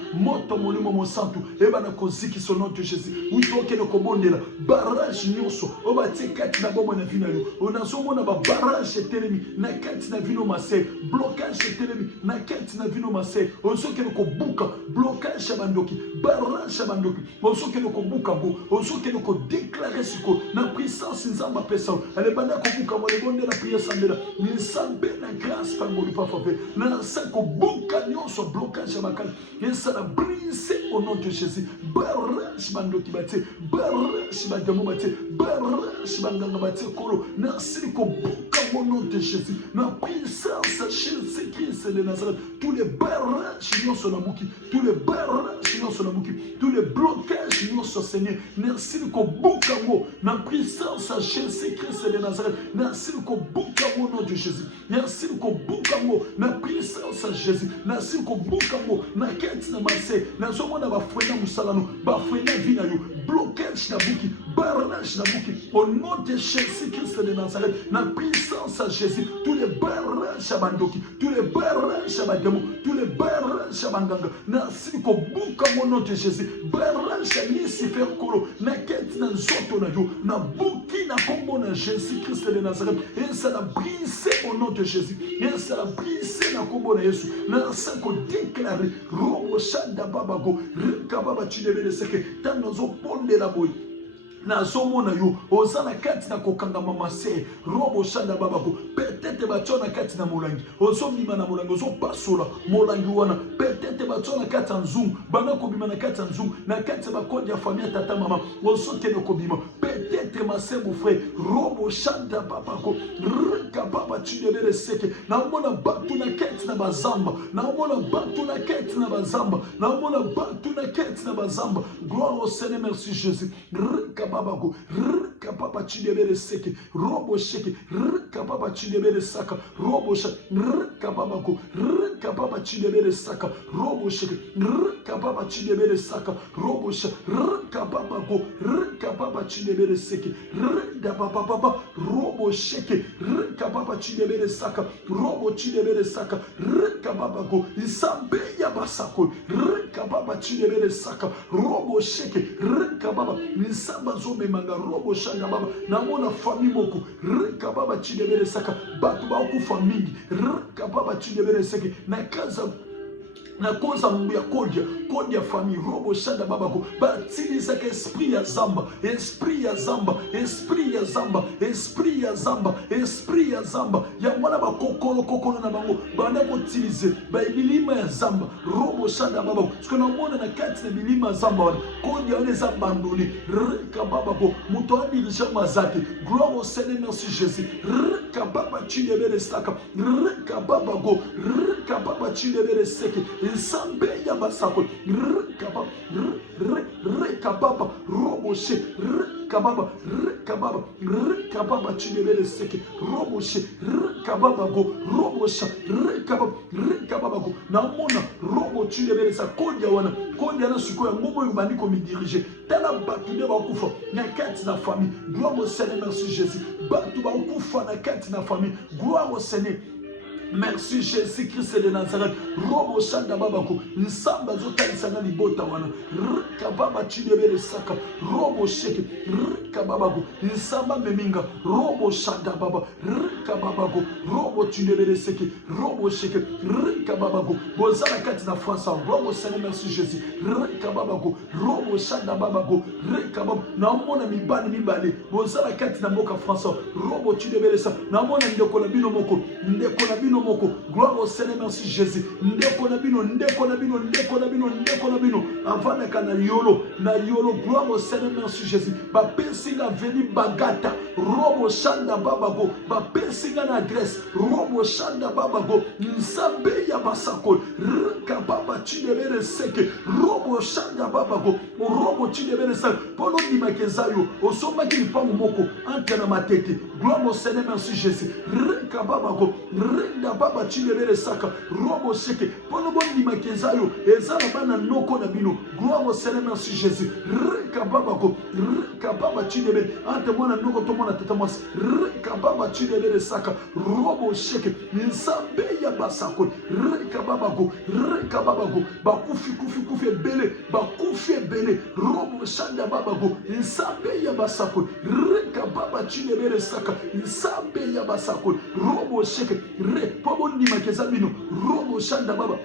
eba na koziki son nom de Jésus. Oui, toke no kobondela, barrage nyonso, oba te kati na bomo na vina yo, onazo mona ba barrage etelemi, na kati na vino mase, blocage etelemi, na kati na vino mase, ozo ke no kobuka, blocage abandoki, barrage abandoki, ozo ke no kobuka bo, ozo ke no ko déclarer siko, na puissance nzamba pesa, ale banda kobuka mo le bondela prière sambela, ni sambe na grâce par mo pas faveur. Nasako buka nyonso blocage ya makala. Et ça a brisé au nom de Jésus. Barrage bandoki bate, barrage bandemo bate, barrage banganga bate kolo. Nasiko buka au nom de Jésus. Na puissance Jésus-Christ de Nazareth. Tous les barrages nyonso na muki, tous les barrages nyonso na muki, tous les blocages nyonso Seigneur. Merci ko buka mo na puissance Jésus-Christ de Nazareth. Merci ko buka au nom de Jésus. Merci ko buka mo na puissance Jésus. Merci ko buka mo na keti na mase na zomo na bafwena musalano bafwena vina yo blocage na buki barrage na buki au nom de Jésus-Christ de Nazareth na puissance Jésus. Tous les barrages à bandoki, tous les barrages à bademo, tous les barrages à banganga na siko buka au nom de Jésus. Barrage à Lucifer kolo na keti na zoto na yo na buki na kombo na Jésus-Christ de Nazareth. Et ça a brisé au nom de Jésus. Et ça a brisé na kombo na Yesu. Na sako déclaré robo shanda babago rikababa chidebele seke tanozo ponde la boy. Na zomo na yo ozana kati na kokanga mama se robo shanda babako peut-être bachona kati na molangi ozo bima na molangi ozo pasola molangi wana peut-être bachona kati na nzungu bana ko bima na kati na nzungu na kati ba kodi ya famille tata mama ozo tene ko bima peut-être ma sœur mon frère robo shanda babako rika baba chidebele seke na mona batu na kati na bazamba na mona batu na kati na bazamba na mona batu na kati na bazamba. Gloire au Seigneur, merci Jésus. Rika babago rika papa chidebele seke robo sheke rika papa chidebele saka robo sheke rika babago rika papa chidebele saka robo sheke rika papa chidebele saka robo sheke rika babago rika papa chidebele seke rika papa robo sheke rika papa chidebele saka robo chidebele saka rika babago isambe ya basako rika papa chidebele saka robo sheke rika baba isamba manga robo shanga baba na mona famille moko rika baba chidebele saka batu ba ku famille rika baba chidebele saka na kaza na koza mbu ya kodia famille robo shanda babako batiliza ka esprit ya zamba esprit ya zamba esprit ya zamba esprit ya zamba esprit ya zamba ya mwana ba kokolo na bango bana ko utiliser ba bilima ya zamba robo shanda babako parce que na mona na kati na bilima ya zamba wana kodia one za bandoni rika babako muto adirija mazate. Gloire au Seigneur, merci Jésus. Rika baba chidebele saka rika babako rika baba chidebele seke Nsambe ya basako rekababa roboshe rekababa chidebele seke roboshe rekababa go robosha rekababa go namona robo chidebele sa kodia wana kodia na siko ya ngomo yubani ko mi diriger tala batu ne ba kufa na kati na famille. Gloire au Seigneur, merci Jésus. Batu ba kufa na kati na famille. Gloire au Seigneur. Merci Jésus-Christ de Nazareth. Robo shanda babako nsamba zotanisanga libota wana rika baba chidebele saka robo sheke rika babako nsamba meminga robo shanda baba rika babako robo chidebele seke robo sheke rika babako bozala kati na France robo Seigneur, merci Jésus. Rika babako robo shanda babako rika baba na mona mibali mibale bozala kati na mboka France robo chidebele sa na mona ndeko na bino moko moko. Gloire au Seigneur, merci Jésus. Ndeko na bino avana kana yolo na yolo. Gloire au Seigneur, merci Jésus. Ba pesinga veni bagata robo shanda babago ba pesinga na adresse robo shanda babago nsambe ya basako rika baba chidebele seke robo shanda babago robo chidebele seke polo di makezayo osoma ki pangu moko antena matete. Gloire au Seigneur, merci Jésus. Rika babago renda baba chidebele saka robo seke polo bondi makezayo ezala bana noko na bino. Gloire au Seigneur, merci Jésus. Rika babago rika baba chidebele ante mwana noko to mwana tata mwasi rika baba chidebele saka robo seke nsambe ya basako rika babago bakufi bele robo shanda babago nsambe ya basako rika baba chidebele saka nsambe ya basako robo seke re pobo ndima keza bino robo shanda baba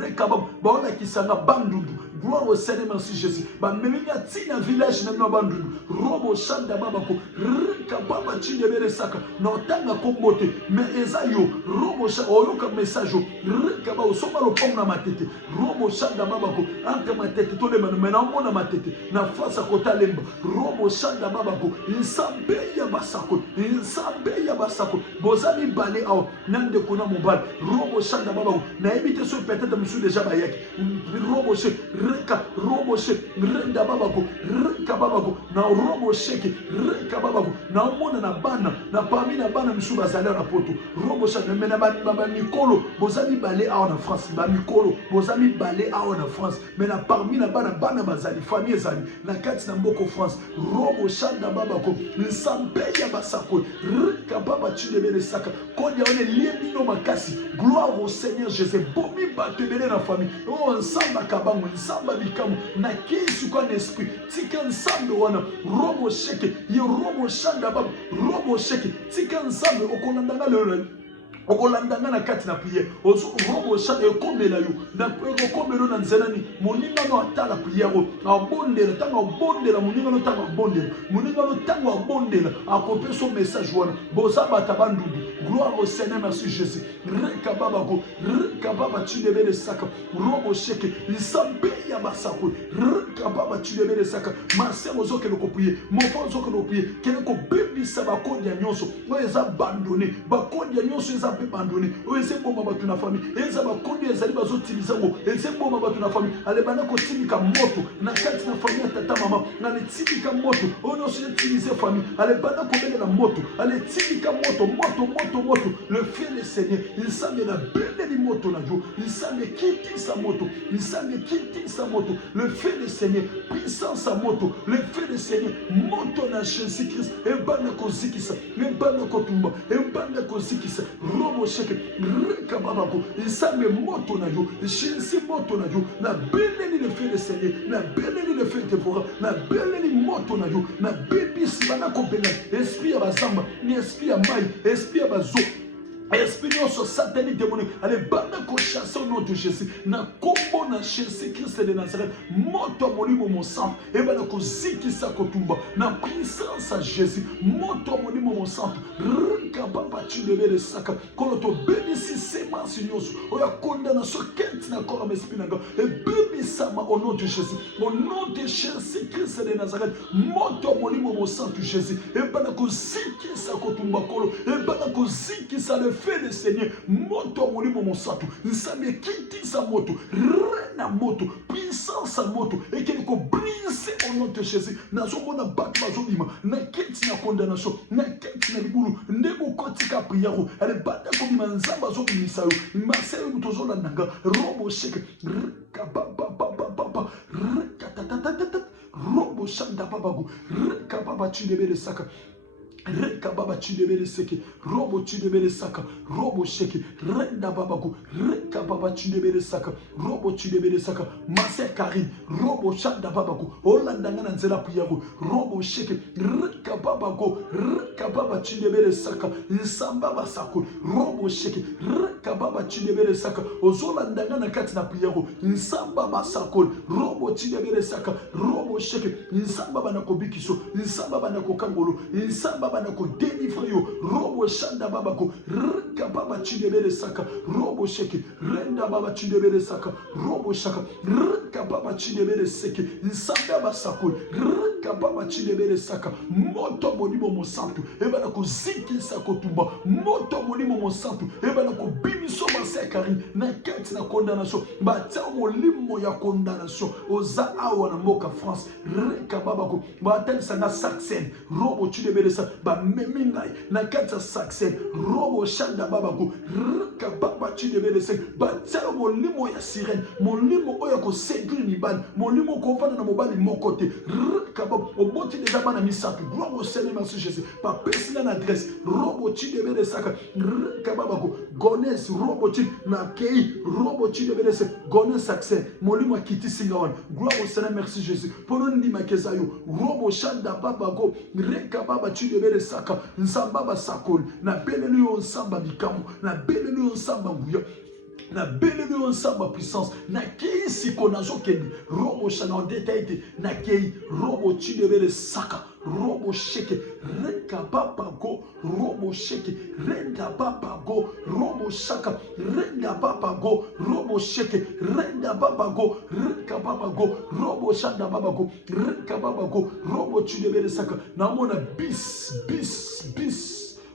rekabam baona kisanga bandundu Gloire au Seigneur, merci Jésus. Bamemina tina village na bandu. Robo shanda babako. Rika baba chindebele saka. Na otanga kombote. Mais ezayo. Robo shanda. Oyoka message. Rika ba osoma lo pong na matete. Robo shanda babako. Entre ma tête. Tole mena mona matete. Na face à kota lemba. Robo shanda babako. Insambe ya basako. Insambe ya basako. Bozami bale ao. Nande kona mobile. Robo shanda babako. Na ebite so peut-être monsieur déjà bayaki. Robo she. Reka. Robo she. Renda babako. Reka babako. Na robo sheke. Reka babako. Na omona na bana. Na parmi na bana monsieur bazale na poto. Robo shanda. Mena ba mikolo. Bozami bale ao na France. Ba mikolo. Bozami bale ao na France. Mena parmi na bana bazali. Famille zali. Na kati na mboko France. Robo shanda babako. Nsambe ya basako. Reka baba chidebele saka. Kodia one liebino makasi. Gloire au Seigneur Jésus. Bomi batebele na famille. Oh nsamba kabango. Nsamba bikamu. Na kisu kwa esprit. Tika nsambe wana. Robo sheke. Ye robo shanda baba. Robo sheke. Tika nsambe. Okonandanga lelo. Okolandanga na kati na prière. Ozo robo shanda ekomela yo. Na ekomelo na nzelani. Moninga no atala prière. Abondela tanga abondela moninga no tanga abondela. Moninga no tanga abondela. Akope son message wana. Boza batabandudu. Gloire au Seigneur, merci Jésus. Reka babako. Reka baba chidebele saka. Robo sheke. Isambe ya basako. Reka baba chidebele saka. Mase ozo ke loko prier. Mon frère ozo ke loko prier. Kene ko bebi sa bakodi ya nyonso. Oeza abandonné. Bakodi ya nyonso eza abandonné. Oeza bomba batu na famille. Eza bakodi ezali bazo tiliza ngo. Eza bomba batu na famille. Alebana ko timika moto. Na kati na famille tata mama. Ale timika moto. Ono se utiliser famille. Alebana ko bele na moto. Ale timika moto. Moto. Le feu du Seigneur. Il semble la belle du moto na jo. Il semble quitter sa moto. Il semble quitter sa moto. Le feu du Seigneur. Puissance sa moto. Le feu du Seigneur. Moto na Jésus Christ. Et bana ko zikisa. Et bana ko tumba. Et bana ko zikisa. Robo sheke. Reka babako. Il semble moto na jo. Jésus moto na jo. Na belle le feu du Seigneur. Na belle le feu dévorant. Na belle moto na jo. Na baby si bana ko bela. Esprit ya bazamba. Ni esprit ya mai. Esprit ya bazo. Esprit sur satanique démonique. Allez, bande qu'on chasse au nom de Jésus. Na combo na Jésus Christ de Nazareth. Moto molimo mon sang. Et bande qu'on ziki sa kotumba. Na puissance à Jésus. Moto molimo mon sang. Rika papa tu devais le sac. Quand on bénisse sémence nyonso. Oya condamnation kent na corps m'esprit naga. Et bénissama au nom de Jésus. Au nom de Jésus Christ de Nazareth. Moto molimo mon sang de Jésus. Et bande qu'on ziki sa kotumba kolo. Et bande qu'on ziki sa le feu le Seigneur, moto molimo mosato, nsambe kiti sa moto, rena moto, puissance sa moto, et qu'il ko brise au nom de Jésus. Nazo mona batma zolima, na kiti na condamnation, na kiti na libulu, ndego kotika priero, ale bata ko manzamba zo misayo, masero mutozo la nanga, robo sheke, rika baba, rika tatatatata, robo shanda babago, rika baba chindebele saka. Reka baba chidebele seke, robo chidebele saka, robo sheke, renda babako, reka baba chidebele saka, robo chidebele saka, mase Karine, robo chanda babako, olandanga na nzela priero, robo sheke, reka babako, reka baba chidebele saka, nsamba basako, robo sheke, reka baba chidebele saka, ozolandanga na kati na priero, nsamba basako, robo chidebele saka, robo sheke, nsamba banako bikiso, nsamba banako kangolo, nsamba banako délivre yo, robo shanda babako, rika baba chidebele saka, robo sheke, renda baba chidebele saka, robo shaka, rika baba chidebele seke, nsamba basako, rika baba chidebele saka, moto molimo mosantu, eba nako ziki sako tumba, moto molimo mosantu, eba nako bimiso mase Karine, na kati na condamnation, batia molimo ya condamnation, oza awa na mboka France, rika babako, batel sanga Saxen, robo chidebele saka, ba memingai na kati ya Saxen, robo shanda babako, rika baba chidebele seka, batia molimo ya sirène, molimo oya ko séduire mibali, molimo ko vana na mobali mokote, rika baba oboti déjà bana misato, gloire au Seigneur merci Jésus, pa pesina na adresse, robo chidebele saka, rika babako, Gonès robo chid na kei, robo chidebele seka, Gonès Saxen, molimo kiti singawan, gloire au Seigneur merci Jésus, pono ndima kezayo, robo shanda babako, rika baba chidebele saka, nsamba basakol, na belelu yo nsamba bikamu, na belelu yo nsamba nguya, na beleli ensemble puissance na kei siko nazo kendi robo chana détaillé na kei robo chidebele saka robo sheke reka papa go robo sheke renda papa go robo shaka renda papa go robo sheke renda papa go reka papa go robo shanda papa go reka papa go robo chidebele saka namona bis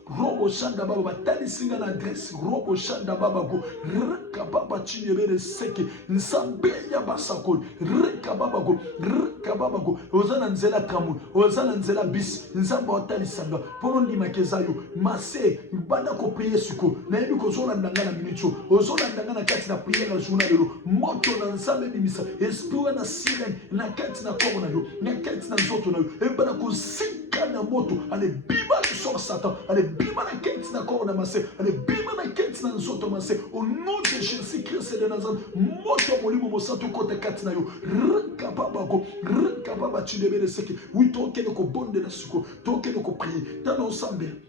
robo shanda baba batali singa na adresse robo shanda baba go reka baba chinyebere seke nsambe ya basako reka baba go ozana nzela kamu ozana nzela bis nzamba watali sanga pono ndima kezayo mase banda ko prier suko na yebi ko zola ndanga na minute ozola ndanga na kati na prier na journal lelo moto na nsambe bimisa esprit na sirene na kati na komo na yo na kati na nzoto na yo e bana ko sika na moto ale biba sur Satan ale bima na kenti na corps na masse ale bima na kenti na nzoto masse au nom de Jésus Christ de Nazareth moto molimo mosanto kote kati na yo reka baba chidebele seki oui toke ko bonde na suko toke ko prier dans ensemble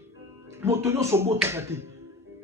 moto nyonso botaka te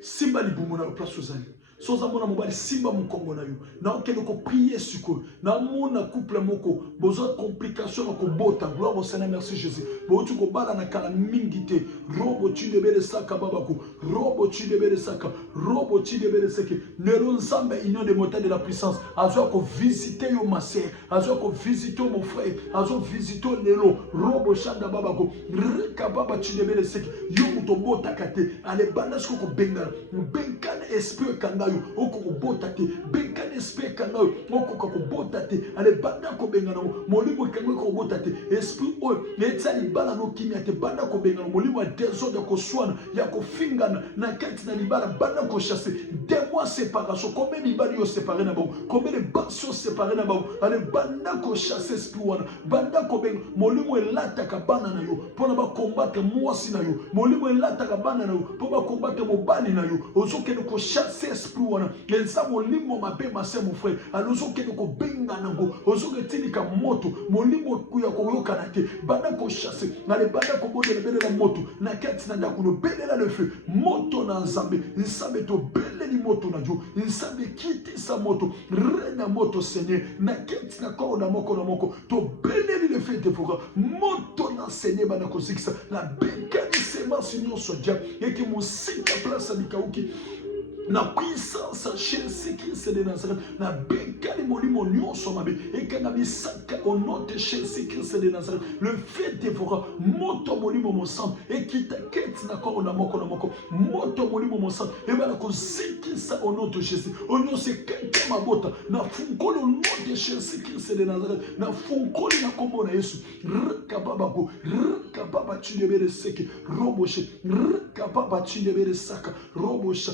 simba libumu na place ozali soza mona mobali simba mukongo na yo na okende ko prier suko na mona couple moko besoin complication ko bota gloire au Seigneur merci Jésus bo tu ko bala na kala mingite robo chidebele saka babako robo chidebele saka robo chidebele seke nelo nzambe union de montagne de la puissance azo ko visiter yo ma sœur azo ko visiter mon frère azo visiter lelo robo shanda babako reka baba chidebele seke yo muto bota kate ale banda ko benga benkana esprit kanga oko bota te benka esprit kanga oko ko bota te ale banda ko benga no molimo kanga ko bota te esprit o netsali bala no kimia te banda ko benga no molimo a désordre ko swana ya ko fingana na kati na libala banda ko chasser deux mois séparation combien libali yo séparé na ba combien de banso séparé na ba ale banda ko chasser esprit wana banda ko benga molimo elata ka bana na yo pona ba combattre mwasi na yo molimo elata ka bana na yo po ba combattre mobali na yo ozoke ko chasser esprit wana eza molimo mabe mase mon frère alozoke ko benga nango ozoke tilika moto molimo kuya ko yokana te banda ko chasser na le banda ko bodela belela moto na kati na ndako no belela le feu moto na nzambe nzambe to beleli moto na jo nzambe kiti sa moto rena moto Seigneur na kati na ko na moko to beleli le feu de foka moto na Seigneur banda ko sikisa na bekani sema sinyo sodia yeki musika place bikauki na puissance Jésus Christ de Nazareth na bekali molimo nyonso mabe ekanga misaka au nom de Jésus Christ de Nazareth le fait dévorant moto molimo mosant ekita keti na ko na moko moto molimo mosant e bana ko zikisa au nom de Jésus au nom c'est quelqu'un mabota na fungolo au nom de Jésus Christ de Nazareth na fungolo na kombo na Yesu kababa chidebele seke roboshe kababa chidebele saka robosha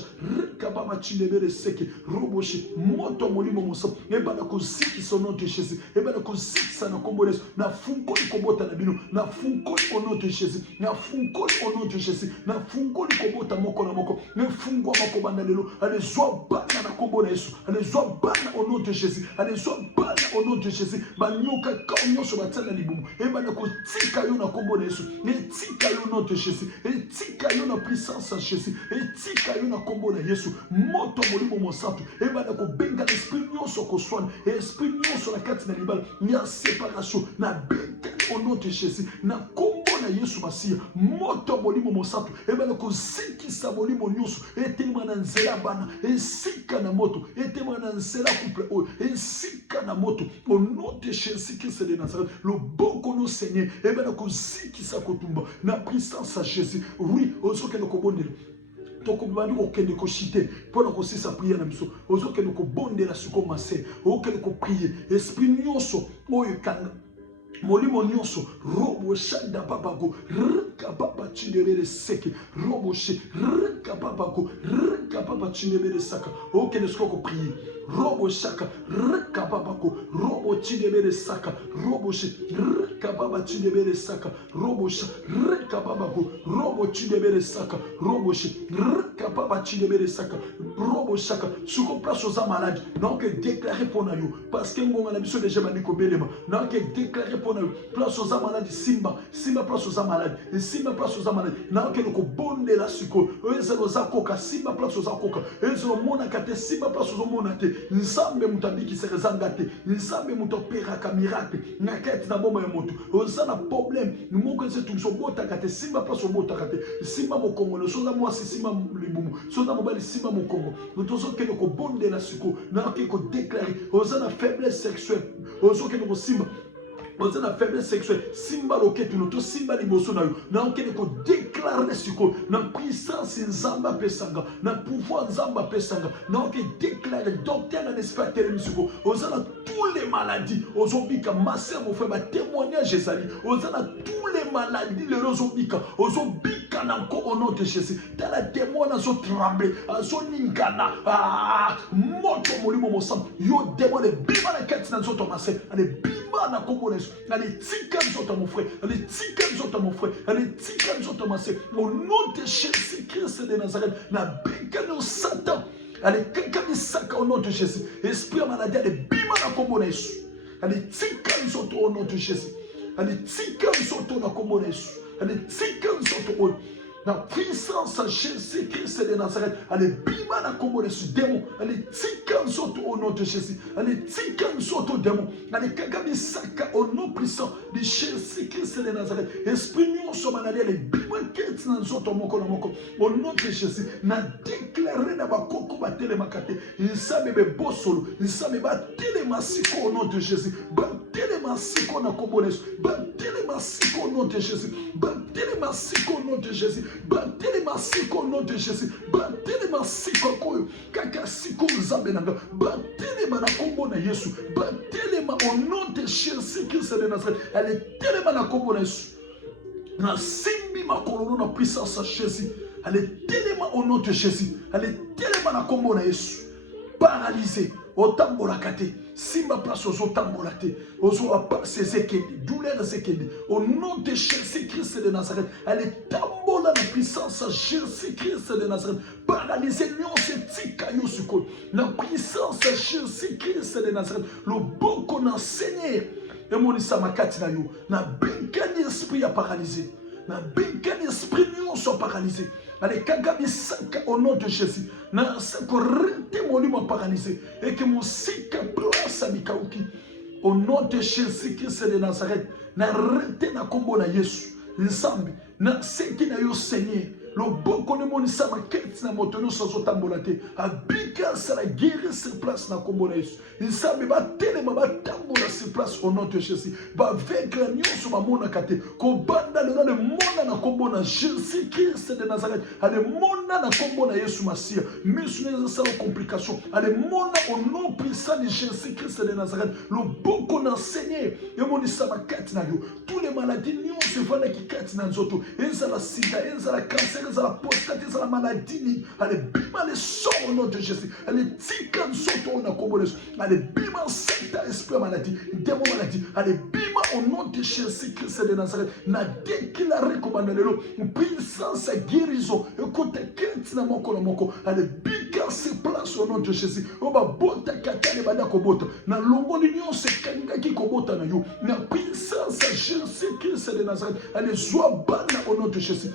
kababa chidebele seke roboshi moto molimo moso ebana ko ziki sono de Jésus ebana ko ziki sana kombo Yesu na funko kobota na bino na funko au nom de Jésus na funko au nom de Jésus na funko kobota moko na moko ne fungo mako banda lelo ale zo bana na kombo Yesu ale zo bana au nom de Jésus ale zo bana au nom de Jésus banyoka kaonyo so batana libumu ebana ko tika yo na kombo Yesu ne tika yo au nom de Jésus et tika yo na puissance Jésus et tika yo na kombo na Yesu moto molimo mosantu ebana ko benga esprit nyonso ko swana esprit nyonso na kati na libala ya séparation na benga au nom de Jésus na kombo na Yesu Masia moto molimo mosantu ebana ko zikisa molimo nyonso etelema na nzela bana esika na moto etelema na nzela couple o esika na moto au nom de Jésus Christ de Nazareth le boko no Seigneur ebana ko zikisa kotumba na puissance à Jésus oui ozoke no kobondela toko bandi ko kende ko chiter pona ko sisa prier na biso ozoke no ko bondela suko mase ozoke ko prier esprit nyonso oyo kanga molimo nyonso robo shanda babago rika baba chindebele seke robo she rika babago rika baba chindebele saka oke nesko ko prier robo shaka rekababako robo chidebere saka robo shi rekababa chidebere saka robo shi rekababako robo chidebere saka robo shi rekababa chidebere saka robo shaka suko place aux malades non que déclarer pour nous parce que ngonga na biso déjà maniko belema non que déclarer pour nous place aux malades simba place aux malades simba place aux malades non que ko bonde la suko ezelo zakoka simba place aux akoka ezelo mona kate simba place aux mona te nzambe mutabiki serezanga te nzambe mutopera ka miracle na kete na bomba ya moto ozana problème moko nse tumso bota kate simba place aux bota kate simba mokongo le soza moi simba libumu soza mobali simba mokongo tozo ke ko bonde la suko na ke ko déclarer ozana faiblesse sexuelle ozo ke ko simba ozana faiblesse sexuelle simba loketu noto simba liboso na yo na okene ko déclarer siko na puissance nzamba pesanga na pouvoir nzamba pesanga na oke déclarer docteur na esprit tele siko ozana tous les maladies ozobika maser mon frère ba témoignage ezali ozana tous les maladies le ozobika ozobika na ko au nom de Jésus dans la démon azo trembler azo ningana moto molimo mosam yo démon de bima na kati na zoto maser ale bima na koboneso allez tika nzota mon frère allez tika nzota mon frère allez tika nzota ma sœur au nom de Jésus-Christ de Nazareth na bekano Satan allez kakami saka au nom de Jésus esprit maladie allez bima na koboneso allez tika nzota au nom de Jésus allez tika nzota na koboneso allez tika nzota la puissance à Jésus-Christ de Nazareth, allez bima na kombo de ce démon, allez tika nzoto au nom de Jésus, allez tika nzoto démon, allez kagami saka au nom puissant de Jésus-Christ de Nazareth, esprit nous sommes allés allez bima ket na nzoto moko na moko, au nom de Jésus, na déclaré na bakoko ba telemakate, nsabe be bosolo, nsabe ba telemasiko au nom de Jésus, ba telemasiko na kombo de ba telemasiko au nom de Jésus, ba telemasiko au nom de Jésus. Bantele masiko au nom de Jésus. Bantele masiko koyo. Kaka siko nzambe nanga. Bantele mana kombo na Yesu. Bantele ma au nom de Jésus Christ de Nazareth. Allez tele mana kombo na Yesu. Na simbi makolono na puissance à Jésus. Allez tele ma au nom de Jésus. Allez tele mana kombo na Yesu. Paralysé. Otambola kate. Simba place aux otambola te. Aux apasses zekendi. Douleur zekendi. Au nom de Jésus-Christ de Nazareth. Allez tambola la puissance à Jésus-Christ de Nazareth. Paralysé lion se tika yosuko. La puissance à Jésus-Christ de Nazareth. Le bon qu'on enseigne. Et mon isamakati na yo. Na benkani esprit a paralysé. Na benkani esprit lion soit paralysé. Allez, kagami saka au nom de Jésus. Na sako rete monument paralysé. Et que mon sika place à Mikauki. Au nom de Jésus-Christ de Nazareth. Na rete na kombo na Yesu. Nzambi. Na seki na yo Seigneur. Le bon qu'on est mon sama keti na motono sans otambolate. Abika sala guérir sur place na kombo na Yesu. Nzambi ba telema ba tambola sur place au nom de Jésus. Ba vaincre la nyonso ba mona kate. Ko banda le na mona na kombo na Jésus-Christ de Nazareth. Ale mona na kombo na Yesu Masia. Misu ne sa complication. Ale mona au nom puissant de Jésus-Christ de Nazareth. Le bon qu'on enseigne et mon sama keti na yo. Tous les maladies nyonso vana ki keti na nzoto. Ezala sida, ezala cancer, ezala prostate, ezala maladie. Ale bima les sort au nom de Jésus. Ale tika nzoto na kombo na Yesu. Ale bima secta esprit maladie, démon maladie. Ale bima au nom de Jésus-Christ de Nazareth. Na déclaré comme lelo puissance à guérison. Écoute, kenti na moko na moko. Ale bika se place au nom de Jésus. Oba bota katane banda kobota. Na longo l'union se kanga ki kobota na yo. Na puissance à Jésus-Christ de Nazareth. Ale zoa bana au nom de Jésus.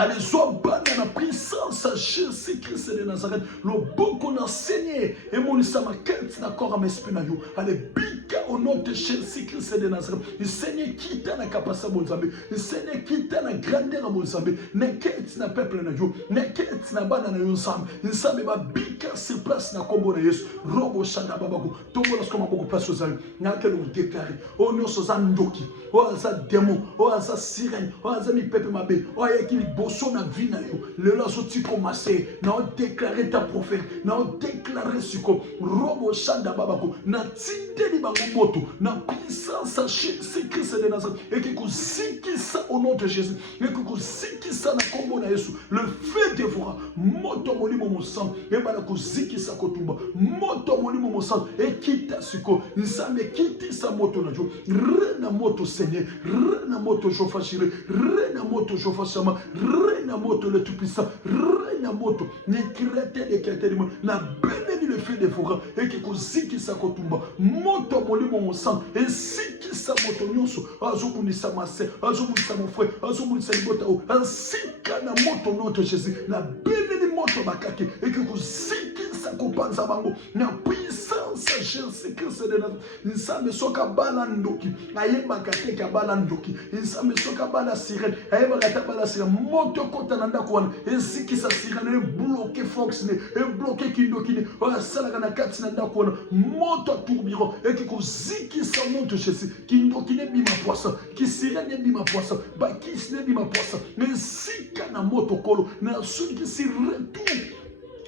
Allez, sois banni à la puissance à Jésus-Christ de Nazareth. Le bon qu'on a enseigné. Et mon isama kent na kora mespenayo. Allez, bika au nom de Jésus-Christ de Nazareth. Le Seigneur qui t'a na capacité mon Zambé. Le Seigneur qui t'a na grandeur à mon Zambé. Ne kent na peuple na yo. Ne kent na bana na yo Zambé. Le Zambé va bika sur place na kombo na Yesu. Robo shanda babago. Tombo lorsqu'on m'a beaucoup place aux amis. N'a qu'elle vous déclare. Oh non, so zandoki. Oh aza démon. Oh aza sirène. Oh aza mi peuple mabé. Oh yekili son na vie na yo le la soti commencé na déclarer ta prophète na déclarer suko robo shanda babako na tindeli bango moto na puissance à Jésus-Christ de Nazareth et que kusiki ça au nom de Jésus et que kusiki ça na kombo na Yesu le feu dévora moto molimo mo sang et bala kusiki ça kotumba moto molimo molimo mosantu ekita siko nzambe ekitisa moto na yo rena moto Seigneur rena moto Jehovah Jireh rena moto Jehovah Shammah rena moto le tout-puissant rena moto nekirete de monde na béni le feu des forêts et qui kozikisa kotumba moto molimo mosantu esikisa moto nyonso azobunisa mase azobunisa mon frère azobunisa libota o asika na moto notre Jésus na béni moto bakaki et qui kozikisa kopanza bango na puissance Jésus-Christ de Nazareth nzambe soka bala ndoki ayebaka te ka bala ndoki nzambe soka bala sirène ayebaka te bala sirène moto kota na ndako wana esikisa sirène bloqué fox ne bloqué kindoki ne asalaka na kati na ndako wana moto tourbillon et qui kozikisa moto Jésus kindoki ne bima poisson ki sirène ne bima poisson ba kis ne bima poisson mais sika na moto kolo na suki si retour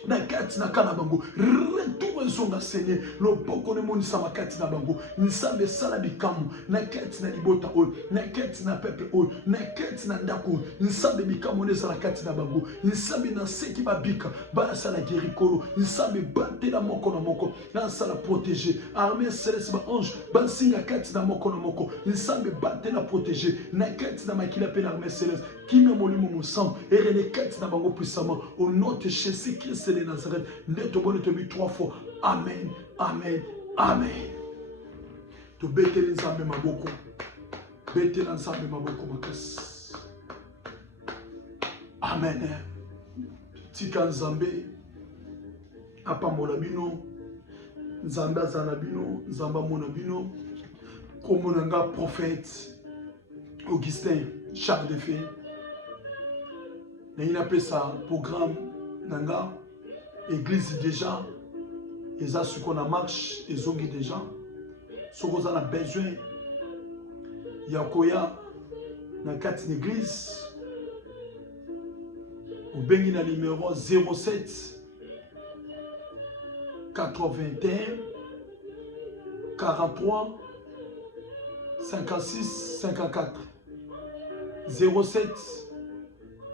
na kati na kana bango retour ezonga Seigneur loboko ne monisa makati na bango nsambe sala bikamu na kati na libota oyo na kati na peuple oyo na kati na ndako nsambe bikamu ne sala kati na bango nsambe na seki babika ba sala gerikolo nsambe batela moko na moko na sala protéger armée céleste ba ange ba singa kati na moko na moko nsambe batela protéger na kati na makila pe na armée céleste Kime molimo mosantu erene kati na bango puissamment au nom de Jésus-Christ de Nazareth ndeto bone to bi 3 fois amen amen amen to beteli nzambe maboko betela nzambe maboko makasi amen tika nzambe apambola bino nzambe azala bino nzambe amona bino komona nga prophète Augustin Charles de Fé il appelle ça programme nanga église déjà et ça ce qu'on a marche et zongi déjà ce qu'on a besoin yakoya na kati église au bengi na numéro 07 81 43 56 54 07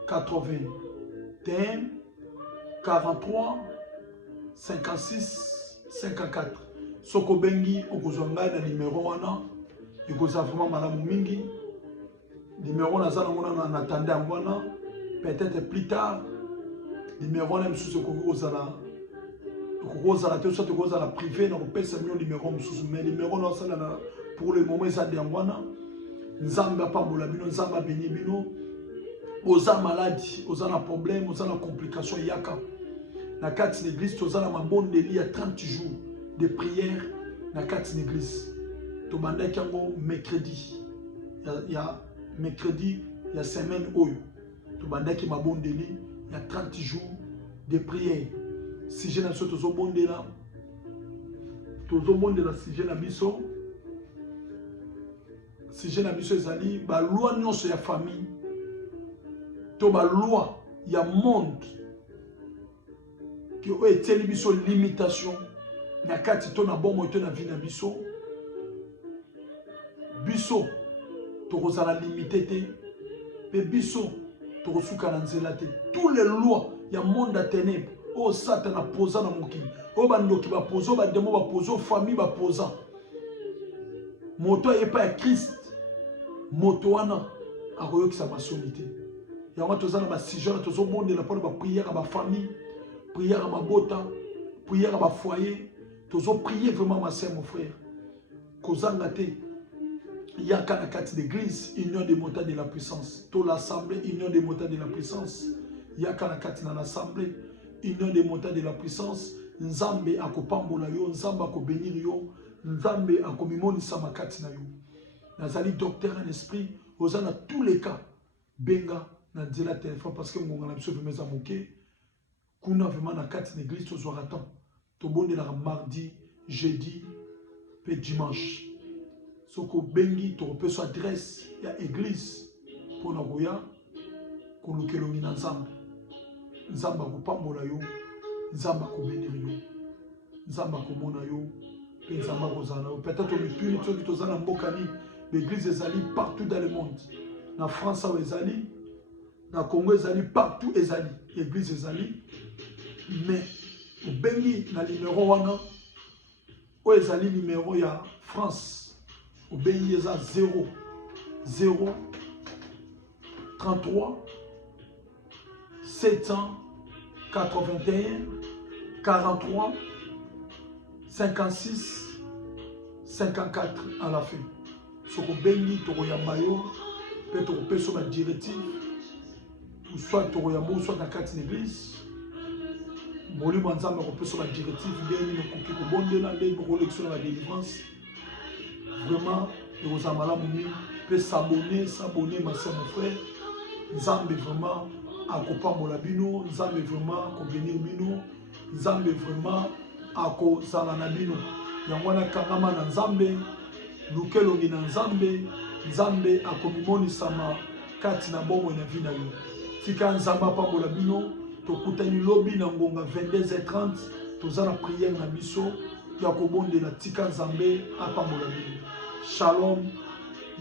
81 43 56 54 soko bengi okozonga na numéro wana ikoza vraiment malamu mingi numéro na zana ngona na tande ngona peut-être plus tard numéro na msusu kokozala te soit kokozala privé na kopesa mio numéro msusu mais numéro na sala na pour le moment ça de ngona nzambe apambola bino nzambe béni bino oza maladie oza na problème oza na complication yaka na kati l'église toza na mabondeli ya 30 jours de prière na kati l'église to bandaki yango mercredi ya mercredi ya semaine oyo to bandaki mabondeli ya 30 jours de prière sujet na biso tozobondela sujet na biso sujet na biso ezali baloi nyonso ya famille to baloi ya monde ki oyo etieli biso limitation na kati to na bomoi to na vie na biso tokozala limité te mpe biso tokosuka na nzela te tous les lois ya monde ya ténèbre oyo satana apoza na mokili oyo bandoki bapoza oyo bademo bapoza oyo famille bapoza moto ayepa ya Christ moto wana akoyokisa masoni te yango toza na basujet wana tozobondela mpona bapriere ya bafamille priere ya mabota priere ya bafoyer tozoprier vraiment ma sœur mon frère kozanga te yaka na kati d'église union des montants de la puissance to l'assemblée union des montants de la puissance yaka na kati na l'assemblée union des montants de la puissance nzambe akopambola yo nzambe akobénir yo nzambe akomimonisa makati na yo nazali docteur en esprit oza na tous les cas benga na nzela téléphone parce que ngonga na biso vraiment eza moke kuna vraiment na kati na église tozwaka temps tobondelaka mardi jeudi pe dimanche soko bengi tokopesa adresse ya église mpona koya kolukelongi na nzambe nzambe akopambola yo nzambe akobénir yo nzambe akomona yo mpe nzambe akozala na yo peut-être mituni soki toza na mboka nini l'église ezali partout dans le monde na France awa ezali na Congo ezali partout ezali église ezali mais obengi na numéro wana oyo ezali numéro ya France obengi eza 0 0 33 781 43 56 54 à la fin. Ce que bengi tokoyamba yo pe tokopesa ba directive ou soit tokoyamba ou soit dans quatre églises. Molimo nzambe kopesa ba directive bengi nokoki kobondela ndenge kolection la délivrance. Vraiment ekozala malamu mingi pe s'abonner ma soeur mon frère. Nzambe vraiment akopambola bino, nzambe vraiment akobénir bino, nzambe vraiment akozala na bino. Yango wana kangama na nzambe, lukelongi na nzambe, nzambe akomimonisama kati na bomoi na vie na yo. Tika nzambe apambola bino, tokutani lobi na ngonga 22h30, toza na prière na biso ya kobondela tika nzambe apambola bino. Shalom,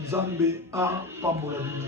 nzambe apambola bino.